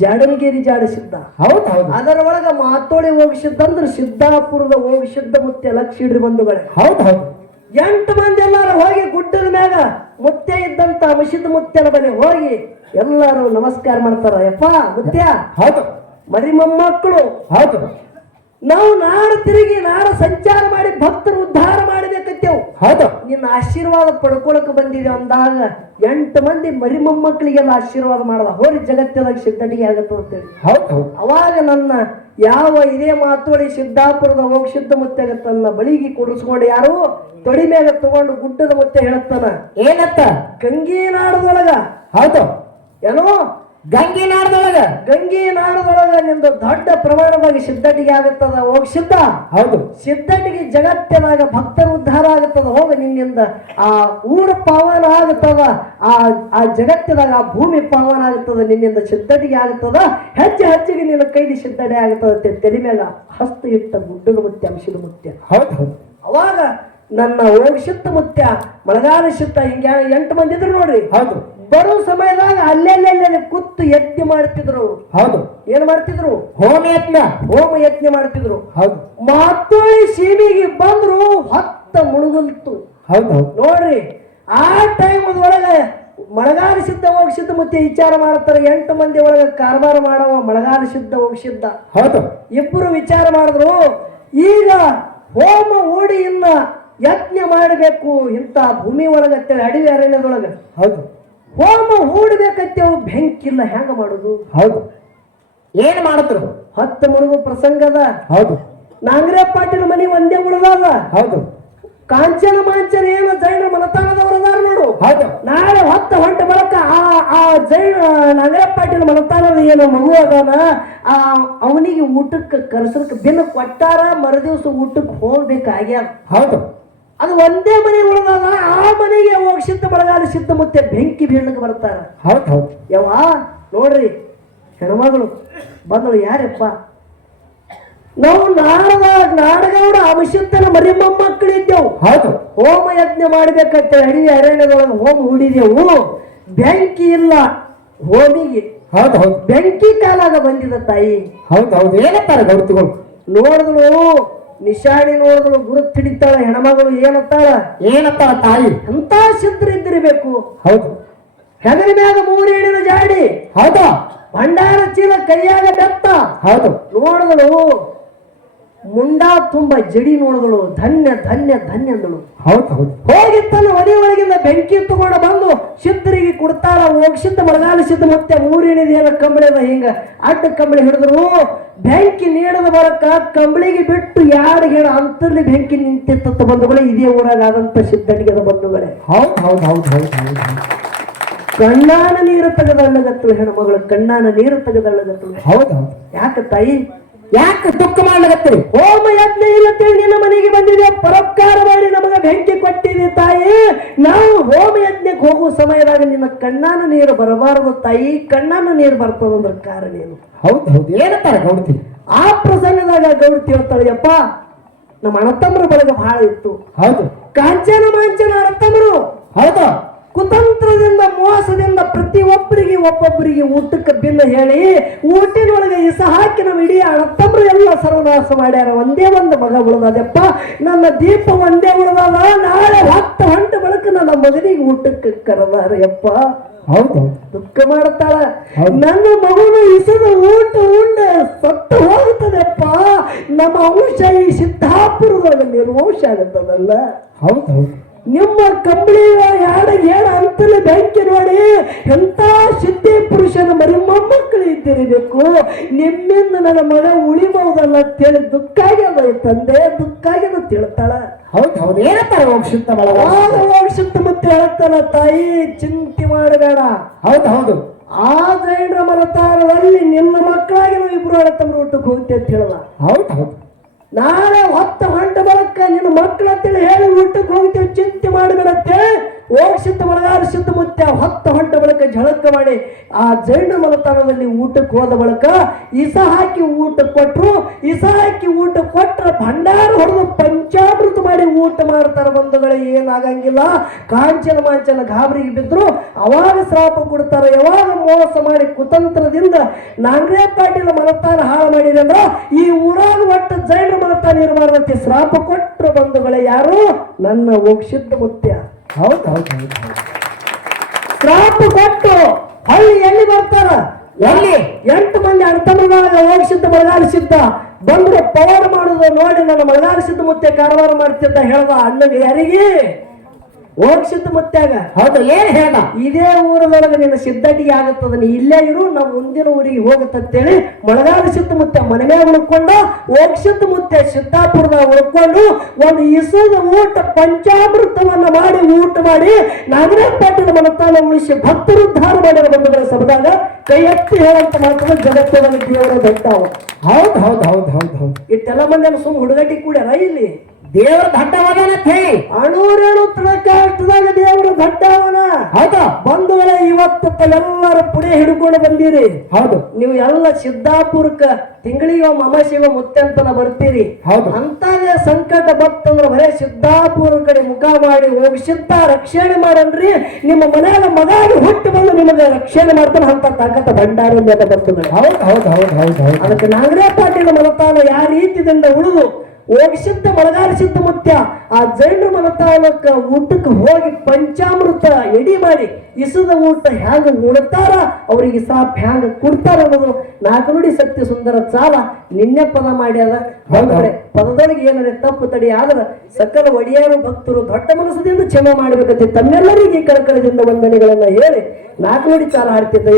ಜಾಡನಗೇರಿ ಜಾಡಿಸಿದ್ದ ಹೌದು ಹೌದು ಅದರ ಒಳಗ ಮಾತೋಳಿ ಹೋಗಿಸಿದ್ದ ಅಂದ್ರೆ ಸಿದ್ದಾಪುರದ ಹೋಗಿಸಿದ್ದ ಮುತ್ಯ ಲಕ್ಷಿಡ್ರಿ ಬಂಧುಗಳೇ ಹೌದು ಹೌದು 8 ಮಂದಿ ಎಲ್ಲಾರು ಹೋಗಿ ಗುಡ್ಡದ ಮ್ಯಾಗ ಮುತ್ಯ ಇದ್ದಂತ ಮಸಿದ ಮುತ್ಯನ ಬಳಿ ಹೋಗಿ ಎಲ್ಲಾರು ನಮಸ್ಕಾರ ಮಾಡ್ತಾರ ಯಪ್ಪ ಮುತ್ಯ ಹೌದು ಮರಿ ಮೊಮ್ಮಕ್ಕಳು ಹೌದು ನಾವು ನಾಡು ತಿರುಗಿ ನಾಡು ಸಂಚಾರ ಮಾಡಿ ಭಕ್ತರು ಉದ್ಧಾರ ಮಾಡಬೇಕತ್ತೇವು ಹೌದು ನಿನ್ನ ಆಶೀರ್ವಾದ ಪಡ್ಕೊಳಕ್ ಬಂದಿದೆ ಅಂದಾಗ 8 ಮಂದಿ ಮರಿ ಮೊಮ್ಮಕ್ಕಳಿಗೆಲ್ಲ ಆಶೀರ್ವಾದ ಮಾಡದ ಹೋರಿ ಜಗತ್ತದಾಗ ಸಿದ್ಧಟಿಗೆ ಆಗತ್ತ ಅಂತೇಳಿ ಹೌದು ಹೌದು ಅವಾಗ ನನ್ನ ಯಾವ ಇದೇ ಮಾತೋಡಿ ಸಿದ್ದಾಪುರದ ಹೋಗಿ ಸಿದ್ಧ ಮುತ್ಯಾಗ ತನ್ನ ಬಳಿಗೆ ಕೊಡಿಸ್ಕೊಂಡು ಯಾರು ತೊಡಿ ಮ್ಯಾಗ ತಗೊಂಡು ಗುಡ್ಡದ ಮುತ್ಯ ಹೇಳತ್ತಾನ ಏನತ್ತ ಗಂಗಿ ನಾಡದೊಳಗ ಹೌದು ಏನೋ ಗಂಗಿ ನಾಡದೊಳಗ ನಿಂದು ದೊಡ್ಡ ಪ್ರಮಾಣವಾಗಿ ಸಿದ್ಧಟಿಗೆ ಆಗತ್ತದ ಹೋಗಿ ಸಿದ್ಧ ಹೌದು ಸಿದ್ಧಟಿಗೆ ಜಗತ್ತಿನಾಗ ಭಕ್ತರ ಉದ್ಧಾರ ಆಗುತ್ತದ ಹೋಗ ನಿನ್ನಿಂದ ಆ ಊರ ಪಾವನ ಆಗುತ್ತದ ಆ ಜಗತ್ತಿನಾಗ ಆ ಭೂಮಿ ಪಾವನ ಆಗುತ್ತದ ನಿನ್ನಿಂದ ಸಿದ್ಧಟಿಗೆ ಆಗುತ್ತದ ಹೆಚ್ಚಿಗೆ ನಿನ್ನ ಕೈಲಿ ಸಿದ್ಧತೆ ಆಗುತ್ತದೆ ತೆಲಿ ಮ್ಯಾಗ ಹಸ್ತ ಇಟ್ಟ ಗುಡ್ಡದ ಮುತ್ಯ ಅಂಶದ ಮುತ್ಯ ಹೌದು ಹೌದು ಅವಾಗ ನನ್ನ ಓಕ್ಷಿತ್ತ ಮುತ್ಯ ಮಳಗಾಲ ಶಿತ್ತ ಹಿಂಗ 8 ಮಂದಿ ಇದ್ರು ನೋಡ್ರಿ. ಹೌದು ಬರೋ ಸಮಯದಾಗ ಅಲ್ಲೆಲ್ಲೆಲ್ಲೆ ಕೂತು ಯಜ್ಞ ಮಾಡ್ತಿದ್ರು. ಹೌದು ಏನ್ ಮಾಡ್ತಿದ್ರು? ಹೋಮ ಯತ್ನ. ಹೋಮ ಯಜ್ಞ ಮಾಡ್ತಿದ್ರು. ಹೌದು ಮಾತೋಳಿ ಸೀಮೆಗೆ ಬಂದ್ರು ಹೊತ್ತ ಮುಳುಗಲ್ತು. ಹೌದು ಹೌದು ನೋಡ್ರಿ ಆ ಟೈಮ್ ಒಳಗೆ ಮಳಗಾಲ ಸಿದ್ಧ ಹೋಗ್ಸಿದ್ದ ಮತ್ತೆ ವಿಚಾರ ಮಾಡ್ತಾರೆ. 8 ಮಂದಿ ಒಳಗೆ ಕಾರ್ಬಾರ ಮಾಡವ ಮಳಗಾಲ ಸಿದ್ಧ ಹೋಗ್ಸಿದ್ದ. ಹೌದು ಇಬ್ರು ವಿಚಾರ ಮಾಡಿದ್ರು. ಈಗ ಹೋಮ ಓಡಿ ಇನ್ನ ಯಜ್ಞ ಮಾಡಬೇಕು ಇಂತ ಭೂಮಿ ಒಳಗತ್ತೇಳಿ ಅಡವಿ ಅರಣ್ಯದೊಳಗ ಹೌದು ಹೋಮ ಹೂಡ್ಬೇಕತ್ತೇವು ಬೆಂಕಿ ಇಲ್ಲ, ಹೆಂಗ ಮಾಡುದು? ಹೌದು ಏನ್ ಮಾಡಿದ್ರು? 10 ಮುಳುಗು ಪ್ರಸಂಗದ. ಹೌದು ನಾಗರೇ ಪಾಟೀಲ್ ಮನಿ ಒಂದೇ ಉಳಿದಾದ. ಹೌದು ಕಾಂಚನ ಮಾಂಚನ ಏನು ಜೈನ ಮನತಾನದವರದಾರ ನೋಡು. ಹೌದು ನಾಳೆ ಹೊಂಟ ಬಳಕ ಆ ಜೈನ ನಾಗರೇ ಪಾಟೀಲ್ ಮನತಾನದ ಏನು ಮಗು ಅದಾನ ಅವನಿಗೆ ಊಟಕ್ಕೆ ಕರ್ಸರ್ಕ ಬಿನ್ ಕೊಟ್ಟಾರ. ಮರುದಿವ್ಸ ಊಟಕ್ಕೆ ಹೋಗ್ಬೇಕಾಗ್ಯಾದ. ಹೌದು ಅದು ಒಂದೇ ಮನೆ ಉಳಿದಾದ. ಆ ಮನೆಗೆ ಹೋಗ್ಸಿದ್ದ ಮಳೆಗಾಲ ಸಿದ್ಧ ಮತ್ತೆ ಬೆಂಕಿ ಬೀಳಕ್ಕೆ ಬರ್ತಾರ. ಹೌದು ಹೌದು ಯವ್ವ ನೋಡ್ರಿ ಹೆಣ್ಮಗಳು ಬಂದಳು. ಯಾರಪ್ಪ? ನಾವು ನಾಡಗೌಡ ಅವಶ್ಯಕತೆ ಮರಿ ಮೊಮ್ಮಕ್ಕಳಿದ್ದೆವು. ಹೌದು ಹೋಮ ಯಜ್ಞ ಮಾಡ್ಬೇಕಂತ ಅಡವಿ ಅರಣ್ಯದೊಳಗೆ ಹೋಮ ಹೂಡಿದೆವು. ಬೆಂಕಿ ಇಲ್ಲ ಹೋಮಿಗೆ. ಹೌದು ಹೌದು ಬೆಂಕಿ ಕಾಲಾಗ ಬಂದಿದ ತಾಯಿ. ಹೌದು ಹೌದು ಏನಪ್ಪಾರ ಗೌಡ್ತಿಗಳು? ನೋಡಿದ್ರು ನಿಶಾಣಿ ನೋಡಿದ್ರು ಗುರುತ್ ಹಿಡಿತಾಳ ಹೆಣ್ಮಗಳು. ಏನತ್ತಾಳ? ಏನಪ್ಪ ತಾಯಿ? ಎಂತ ಸಿದ್ಧರು ಇದ್ದಿರಬೇಕು. ಹೌದು ಹೆಗಲ ಮ್ಯಾಗ 3 ಏಣಿನ ಜಾಡಿ. ಹೌದು ಭಂಡಾರ ಚೀಲ ಕೈಯಾಗ ಬೆತ್ತ. ಹೌದು ನೋಡಿದಳು ಮುಂಡಾ ತುಂಬ ಜಡಿ. ನೋಡಿದಳು ಧನ್ಯ ಧನ್ಯ ಧನ್ಯ ಅಂದಳು. ಹೌದು ಹೌದು ಹೋಗಿ ತನ್ನ ಮನೆ ಒಳಗಿಂದ ಬೆಂಕಿ ತಗೊಂಡು ಬಂದು ಸಿದ್ಧರಿಗೆ ಕೊಡ್ತಾರ. ಹೋಗ್ಸಿದ್ದ ಮಳೆಗಾಲ ಸಿದ್ಧ ಮತ್ತೆ 3 ಏನಿದೆಯಲ್ಲ ಕಂಬಳಿದ ಹಿಂಗ ಅಡ್ಡ ಕಂಬಳಿ ಹಿಡಿದ್ರು. ಬೆಂಕಿ ನೀಡದ ಬರಕ ಕಂಬಳಿಗೆ ಬಿಟ್ಟು 2 ಗಿಡ ಅಂತರ್ಲಿ ಬೆಂಕಿ ನಿಂತಿತ್ತ ಬಂಧುಗಳೇ. ಇದೇ ಊರಾಗ ಆದಂತ ಸಿದ್ಧನಿಗೆ ಬಂಧುಗಳೇ. ಹೌದು ಹೌದು ಹೌದು ಹೌದು ಹೌದು ಕಣ್ಣಾನ ನೀರು ತೆಗೆದಳ್ಳಗತ್ತಳು ಹೆಣ್ಮಗಳು. ಕಣ್ಣಾನ ನೀರು ತೆಗೆದಳ್ಳಗತ್ತಳು. ಹೌದು ಹೌದು ಯಾಕ ತಾಯಿ? ಯಾಕೆ ದುಃಖ ಮಾಡ್ಲಕತ್ತೀರಿ? ಹೋಮ ಯಜ್ಞ ಇಲ್ಲತ್ತೇಳಿ ನಿನ್ನ ಮನೆಗೆ ಬಂದಿದೆ. ಪರೋಪಕಾರ ಮಾಡಿ ನಮಗೆ ಬೆಂಕಿ ಕೊಟ್ಟಿದೆ ತಾಯಿ. ನಾವು ಹೋಮ ಯಜ್ಞಕ್ಕೆ ಹೋಗುವ ಸಮಯದಾಗ ನಿನ್ನ ಕಣ್ಣಾನ ನೀರು ಬರಬಾರದು ತಾಯಿ. ಕಣ್ಣಾನ ನೀರು ಬರ್ತದಂದ್ರ ಕಾರಣ ಏನು? ಹೌದು ಹೌದು ಏನಪ್ಪಾರ ಗೌಡ್ತಿ? ಆ ಪ್ರಸಂಗದಾಗ ಗೌಡ್ತಿ ಹೇಳ್ತಾಳೆ, ಯಪ್ಪ ನಮ್ಮ ಅಣ್ಣತಮ್ಮರ ಬಳಗ ಬಹಳ ಇತ್ತು. ಹೌದು ಕಾಂಚನ ಮಾಂಚನ ಅಣ್ಣತಮ್ಮರು ಹೌದು ಕುತಂತ್ರದಿಂದ ಮೋಸದಿಂದ ಪ್ರತಿಯೊಬ್ಬರಿಗೆ ಒಬ್ಬೊಬ್ಬರಿಗೆ ಊಟಕ್ಕೆ ಬಿನ್ನ ಹೇಳಿ ಊಟಿನೊಳಗೆ ಇಸ ಹಾಕಿ ನಮ್ಮ ಇಡೀ ಅಣ್ಣತಮ್ಮರು ಎಲ್ಲ ಸರ್ವನಾಶ ಮಾಡ್ಯಾರ. ಒಂದೇ ಒಂದು ಮಗ ಉಳಿದಪ್ಪ. ನನ್ನ ದೀಪ ಒಂದೇ ಉಳಿದಾದ. ನಾಳೆ ಹೊಂಟ ಬಳಕ ನನ್ನ ಮಗನಿಗೆ ಊಟಕ್ಕೆ ಕರೆದಾರ ಯಪ್ಪ. ಹೌದು ದುಃಖ ಮಾಡ್ತಾಳ. ನನ್ನ ಮಗುನು ಇಸದ ಊಟ ಉಂಡ ಸತ್ತು ಹೋಗುತ್ತದೆಪ್ಪ. ನಮ್ಮ ಅಂಶ ಈ ಸಿದ್ದಾಪುರದೊಳಗೆ ನಿರ್ವಂಶ ಆಗುತ್ತದಲ್ಲ. ಹೌದು ಹೌದು ನಿಮ್ಮ ಕಂಬಳಿ ಏನ ಅಂತಲೇ ಬೆಂಕಿ ನೋಡಿ ಎಂತ ಸಿದ್ಧಿ ಪುರುಷನ ಮರಿ ಮೊಮ್ಮಕ್ಕಳು ಇದ್ದಿರಬೇಕು. ನಿಮ್ಮಿಂದ ನನ್ನ ಮಗ ಉಳಿಬಹುದಲ್ಲ ಅಂತೇಳಿ ದುಃಖ ಆಗ್ಯದ ತಂದೆ. ದುಃಖ ಆಗ್ಯದ ತಿಳ್ತಾಳ. ಹೌದು ಹೌದು ಏನಪ್ಪಾರ ಹೋಗ್ಸಿದ್ದ ಮಳ ಹೋಗ್ಸಿದ್ದ ಮತ್ತೆ ಹೇಳ್ತಾಳ ತಾಯಿ ಚಿಂತೆ ಮಾಡಬೇಡ. ಹೌದು ಹೌದು ಆ ಜೈನರ ಮನತಾರದಲ್ಲಿ ನಿನ್ನ ಮಕ್ಕಳಾಗಿ ನಾವು ಇಬ್ರು ಅಣ್ಣತಮ್ಮರು ಊಟಕ್ಕೆ ಹೋಗ್ತೇವೆ ಅಂತ ಹೇಳಲ್ಲ. ಹೌದು ಹೌದು ನಾಳೆ ಹೊಂಟ ಬಳಕ ನಿನ್ನ ಮಕ್ಕಳು ಅಂತೇಳಿ ಹೇಳಿ ಊಟಕ್ಕೆ ಹೋಗ್ತೇವೆ ಚಿಂತೆ ಮಾಡಬೇಡಂತೇಳಿ ಹೋಗ್ಸಿದ್ದ ಮಳೆಗಾಲ ಸಿದ್ಧ ಮುತ್ಯ ಹೊಂಟ ಬಳಕ ಝಳಕ ಮಾಡಿ ಆ ಜೈನ ಮಲತಾಣದಲ್ಲಿ ಊಟಕ್ಕೆ ಹೋದ ಬಳಕ ಇಸ ಹಾಕಿ ಊಟ ಕೊಟ್ರು. ಇಸ ಹಾಕಿ ಊಟ ಕೊಟ್ರ ಭಂಡಾರ ಹೊಡೆದು ಪಂಚಾಮೃತ ಮಾಡಿ ಊಟ ಮಾಡ್ತಾರ ಬಂಧುಗಳೇ. ಏನಾಗಂಗಿಲ್ಲ. ಕಾಂಚನ ಮಾಂಚನ ಗಾಬರಿಗೆ ಬಿದ್ರು. ಅವಾಗ ಶ್ರಾಪ ಕೊಡ್ತಾರ. ಯಾವಾಗ ಮೋಸ ಮಾಡಿ ಕುತಂತ್ರದಿಂದ ನಾಗರೇ ಪಾಟೀಲ ಮನತಾನ ಹಾಳು ಮಾಡಿದೆ ಅಂದ್ರ ಈ ಊರಾಗ ಒಟ್ಟು ಜೈನ ಮನತಾನ ಇರಬಾರ್ದಂತೆ ಶ್ರಾಪ ಕೊಟ್ರು ಬಂಧುಗಳೇ. ಯಾರು? ನನ್ನ ಹೋಗ್ಸಿದ್ದ ಮುತ್ಯ. ಹೌದು ಹೌದು ಹೌದು ಶ್ರಾಪ ಕೊಟ್ಟು ಹಳ್ಳಿ ಎಲ್ಲಿ ಬರ್ತಾರ? ಎಲ್ಲಿ 8 ಮಂದಿ ಅಣ್ಣತಮ್ಮದಾಗ ಹೋಗ್ಸಿದ್ದ ಮಳಗಾಲಿಸಿದ್ದ ಬಂದ್ರೆ ಪವಾಡ ಮಾಡುದು ನೋಡಿ ನನ್ನ ಮಳಗಾಲಿಸಿದ್ದ ಮುತ್ತೆ ಕಾರವಾರ ಮಾಡ್ತಿದ್ದ ಹೇಳ್ದ ಅಣ್ಣಗೆ. ಯಾರಿಗೆ? ಹೋಗ್ಸಿದ್ದ ಮುತ್ಯಾಗ. ಹೌದು ಏನ್ ಹೇಳ್ದ? ಇದೇ ಊರದೊಳಗೆ ನಿನ್ನ ಸಿದ್ಧಟಿಗೆ ಆಗತ್ತದ, ನೀ ಇಲ್ಲೇ ಇರು, ನಾವು ಮುಂದಿನ ಊರಿಗೆ ಹೋಗುತ್ತಂತೇಳಿ ಮಳಗಾಲಿಸಿದ್ದ ಮುತ್ತೆ ಮನೆ ಉಳ್ಕೊಂಡ ಹೋಗ್ಸಿದ್ದ ಮುತ್ತೆ ಸಿದ್ದಾಪುರದಾಗ ಉಳ್ಕೊಂಡು ಒಂದು ಇಸದ ಊಟ ಪಂಚಾಮೃತವನ್ನ ಮಾಡಿ ಊಟ ಮಾಡಿ ನಾಗರೇ ಪಾಟೀಲ ಮನತಾನ ಉಳಿಸಿ ಭಕ್ತರು ಉದ್ಧಾರ ಮಾಡಿರೋ ಬಂಧುಗಳ ಸಭದಾಗ ಕೈ ಎತ್ತಿ ಹೇಳಂತ ಮಾತ್ರ ಜಗತ್ತೊಳಗೆ ದೇವರ ದೊಡ್ಡ. ಹೌದು ಹೌದು ಹೌದು ಹೌದು ಹೌದು ಇಟ್ಟೆಲ್ಲ ಮಂದಿ ಸುಮ್ ಹುಡುಗಟ್ಟಿ ಕೂಡ್ಯಾರ ಇಲ್ಲಿ. ದೇವರ ದಡ್ಡವಾದನ ಹೇಳಿ ಅಣೂರೇಣು ತನಕ ಅಷ್ಟದಾಗ ದೇವರ ದಡ್ಡವನ. ಹೌದು ಬಂಧುಗಳೇ, ಇವತ್ತು ತಾವೆಲ್ಲರ ಪುಡೆ ಹಿಡ್ಕೊಂಡು ಬಂದಿರಿ. ಹೌದು ನೀವು ಎಲ್ಲ ಸಿದ್ದಾಪುರಕ್ಕ ತಿಂಗಳಿಗೋ ಅಮಾಸಿಗೋ ಮುತ್ತೆಂತನ ಬರ್ತೀರಿ. ಹೌದು. ಅಂತಾನೆ ಸಂಕಟ ಬತ್ತಂದ್ರ ಬರೇ ಸಿದ್ದಾಪುರ ಕಡೆ ಮುಖ ಮಾಡಿ ಹೋಗಿ ಸಿದ್ಧ ರಕ್ಷಣೆ ಮಾಡನ್ರಿ. ನಿಮ್ಮ ಮನೆಯಾಗ ಮಗಾಗಿ ಹುಟ್ಟು ಬಂದು ನಿಮಗೆ ರಕ್ಷಣೆ ಮಾಡ್ತಾನೆ ಅಂತ ತಾಕತ್ತ ಭಂಡಾರ ಬರ್ತದೆ. ಹೌದು ಹೌದು ಹೌದು ಹೌದು ಹೌದು ಅದಕ್ಕೆ ನಾಗರೇ ಪಾಟೀಲ ಮನತಾನ ಯಾವ ರೀತಿಯಿಂದ ಉಳಿದು ಹೋಗಿಸಿದ್ದ ಮಲಗಾಲ ಸಿದ್ಧ ಮುತ್ಯ ಆ ಜೈನರ ಮನತಾನಕ್ಕ ಊಟಕ್ಕೆ ಹೋಗಿ ಪಂಚಾಮೃತ ಎಡಿ ಮಾಡಿ ಇಸದ ಊಟ ಹ್ಯಾಂಗ ಉಣ್ತಾರ ಅವ್ರಿಗೆ ಸಾಪ್ ಹ್ಯಾಂಗ ಕೊಡ್ತಾರ ಅನ್ನೋದು ನಾಲ್ಕು ನುಡಿ ಸತ್ಯ ಸುಂದರ ಚಾಲ ನಿನ್ನೆ ಪದ ಮಾಡ್ಯಾದ. ಬಂದ್ರೆ ಪದದೊಳಗೆ ಏನಾದ್ರೆ ತಪ್ಪು ತಡಿ ಆದ್ರ ಸಕಲ ಒಡೆಯರು ಭಕ್ತರು ದೊಡ್ಡ ಮನಸ್ಸದಿಂದ ಕ್ಷಮೆ ಮಾಡಬೇಕಂತ ತಮ್ಮೆಲ್ಲರಿಗೆ ಕಳಕಳದಿಂದ ವಂದನೆಗಳನ್ನ ಹೇಳಿ ನಾಲ್ಕು ನುಡಿ ಚಾಲ ಹಾಡ್ತಿದ್ದ.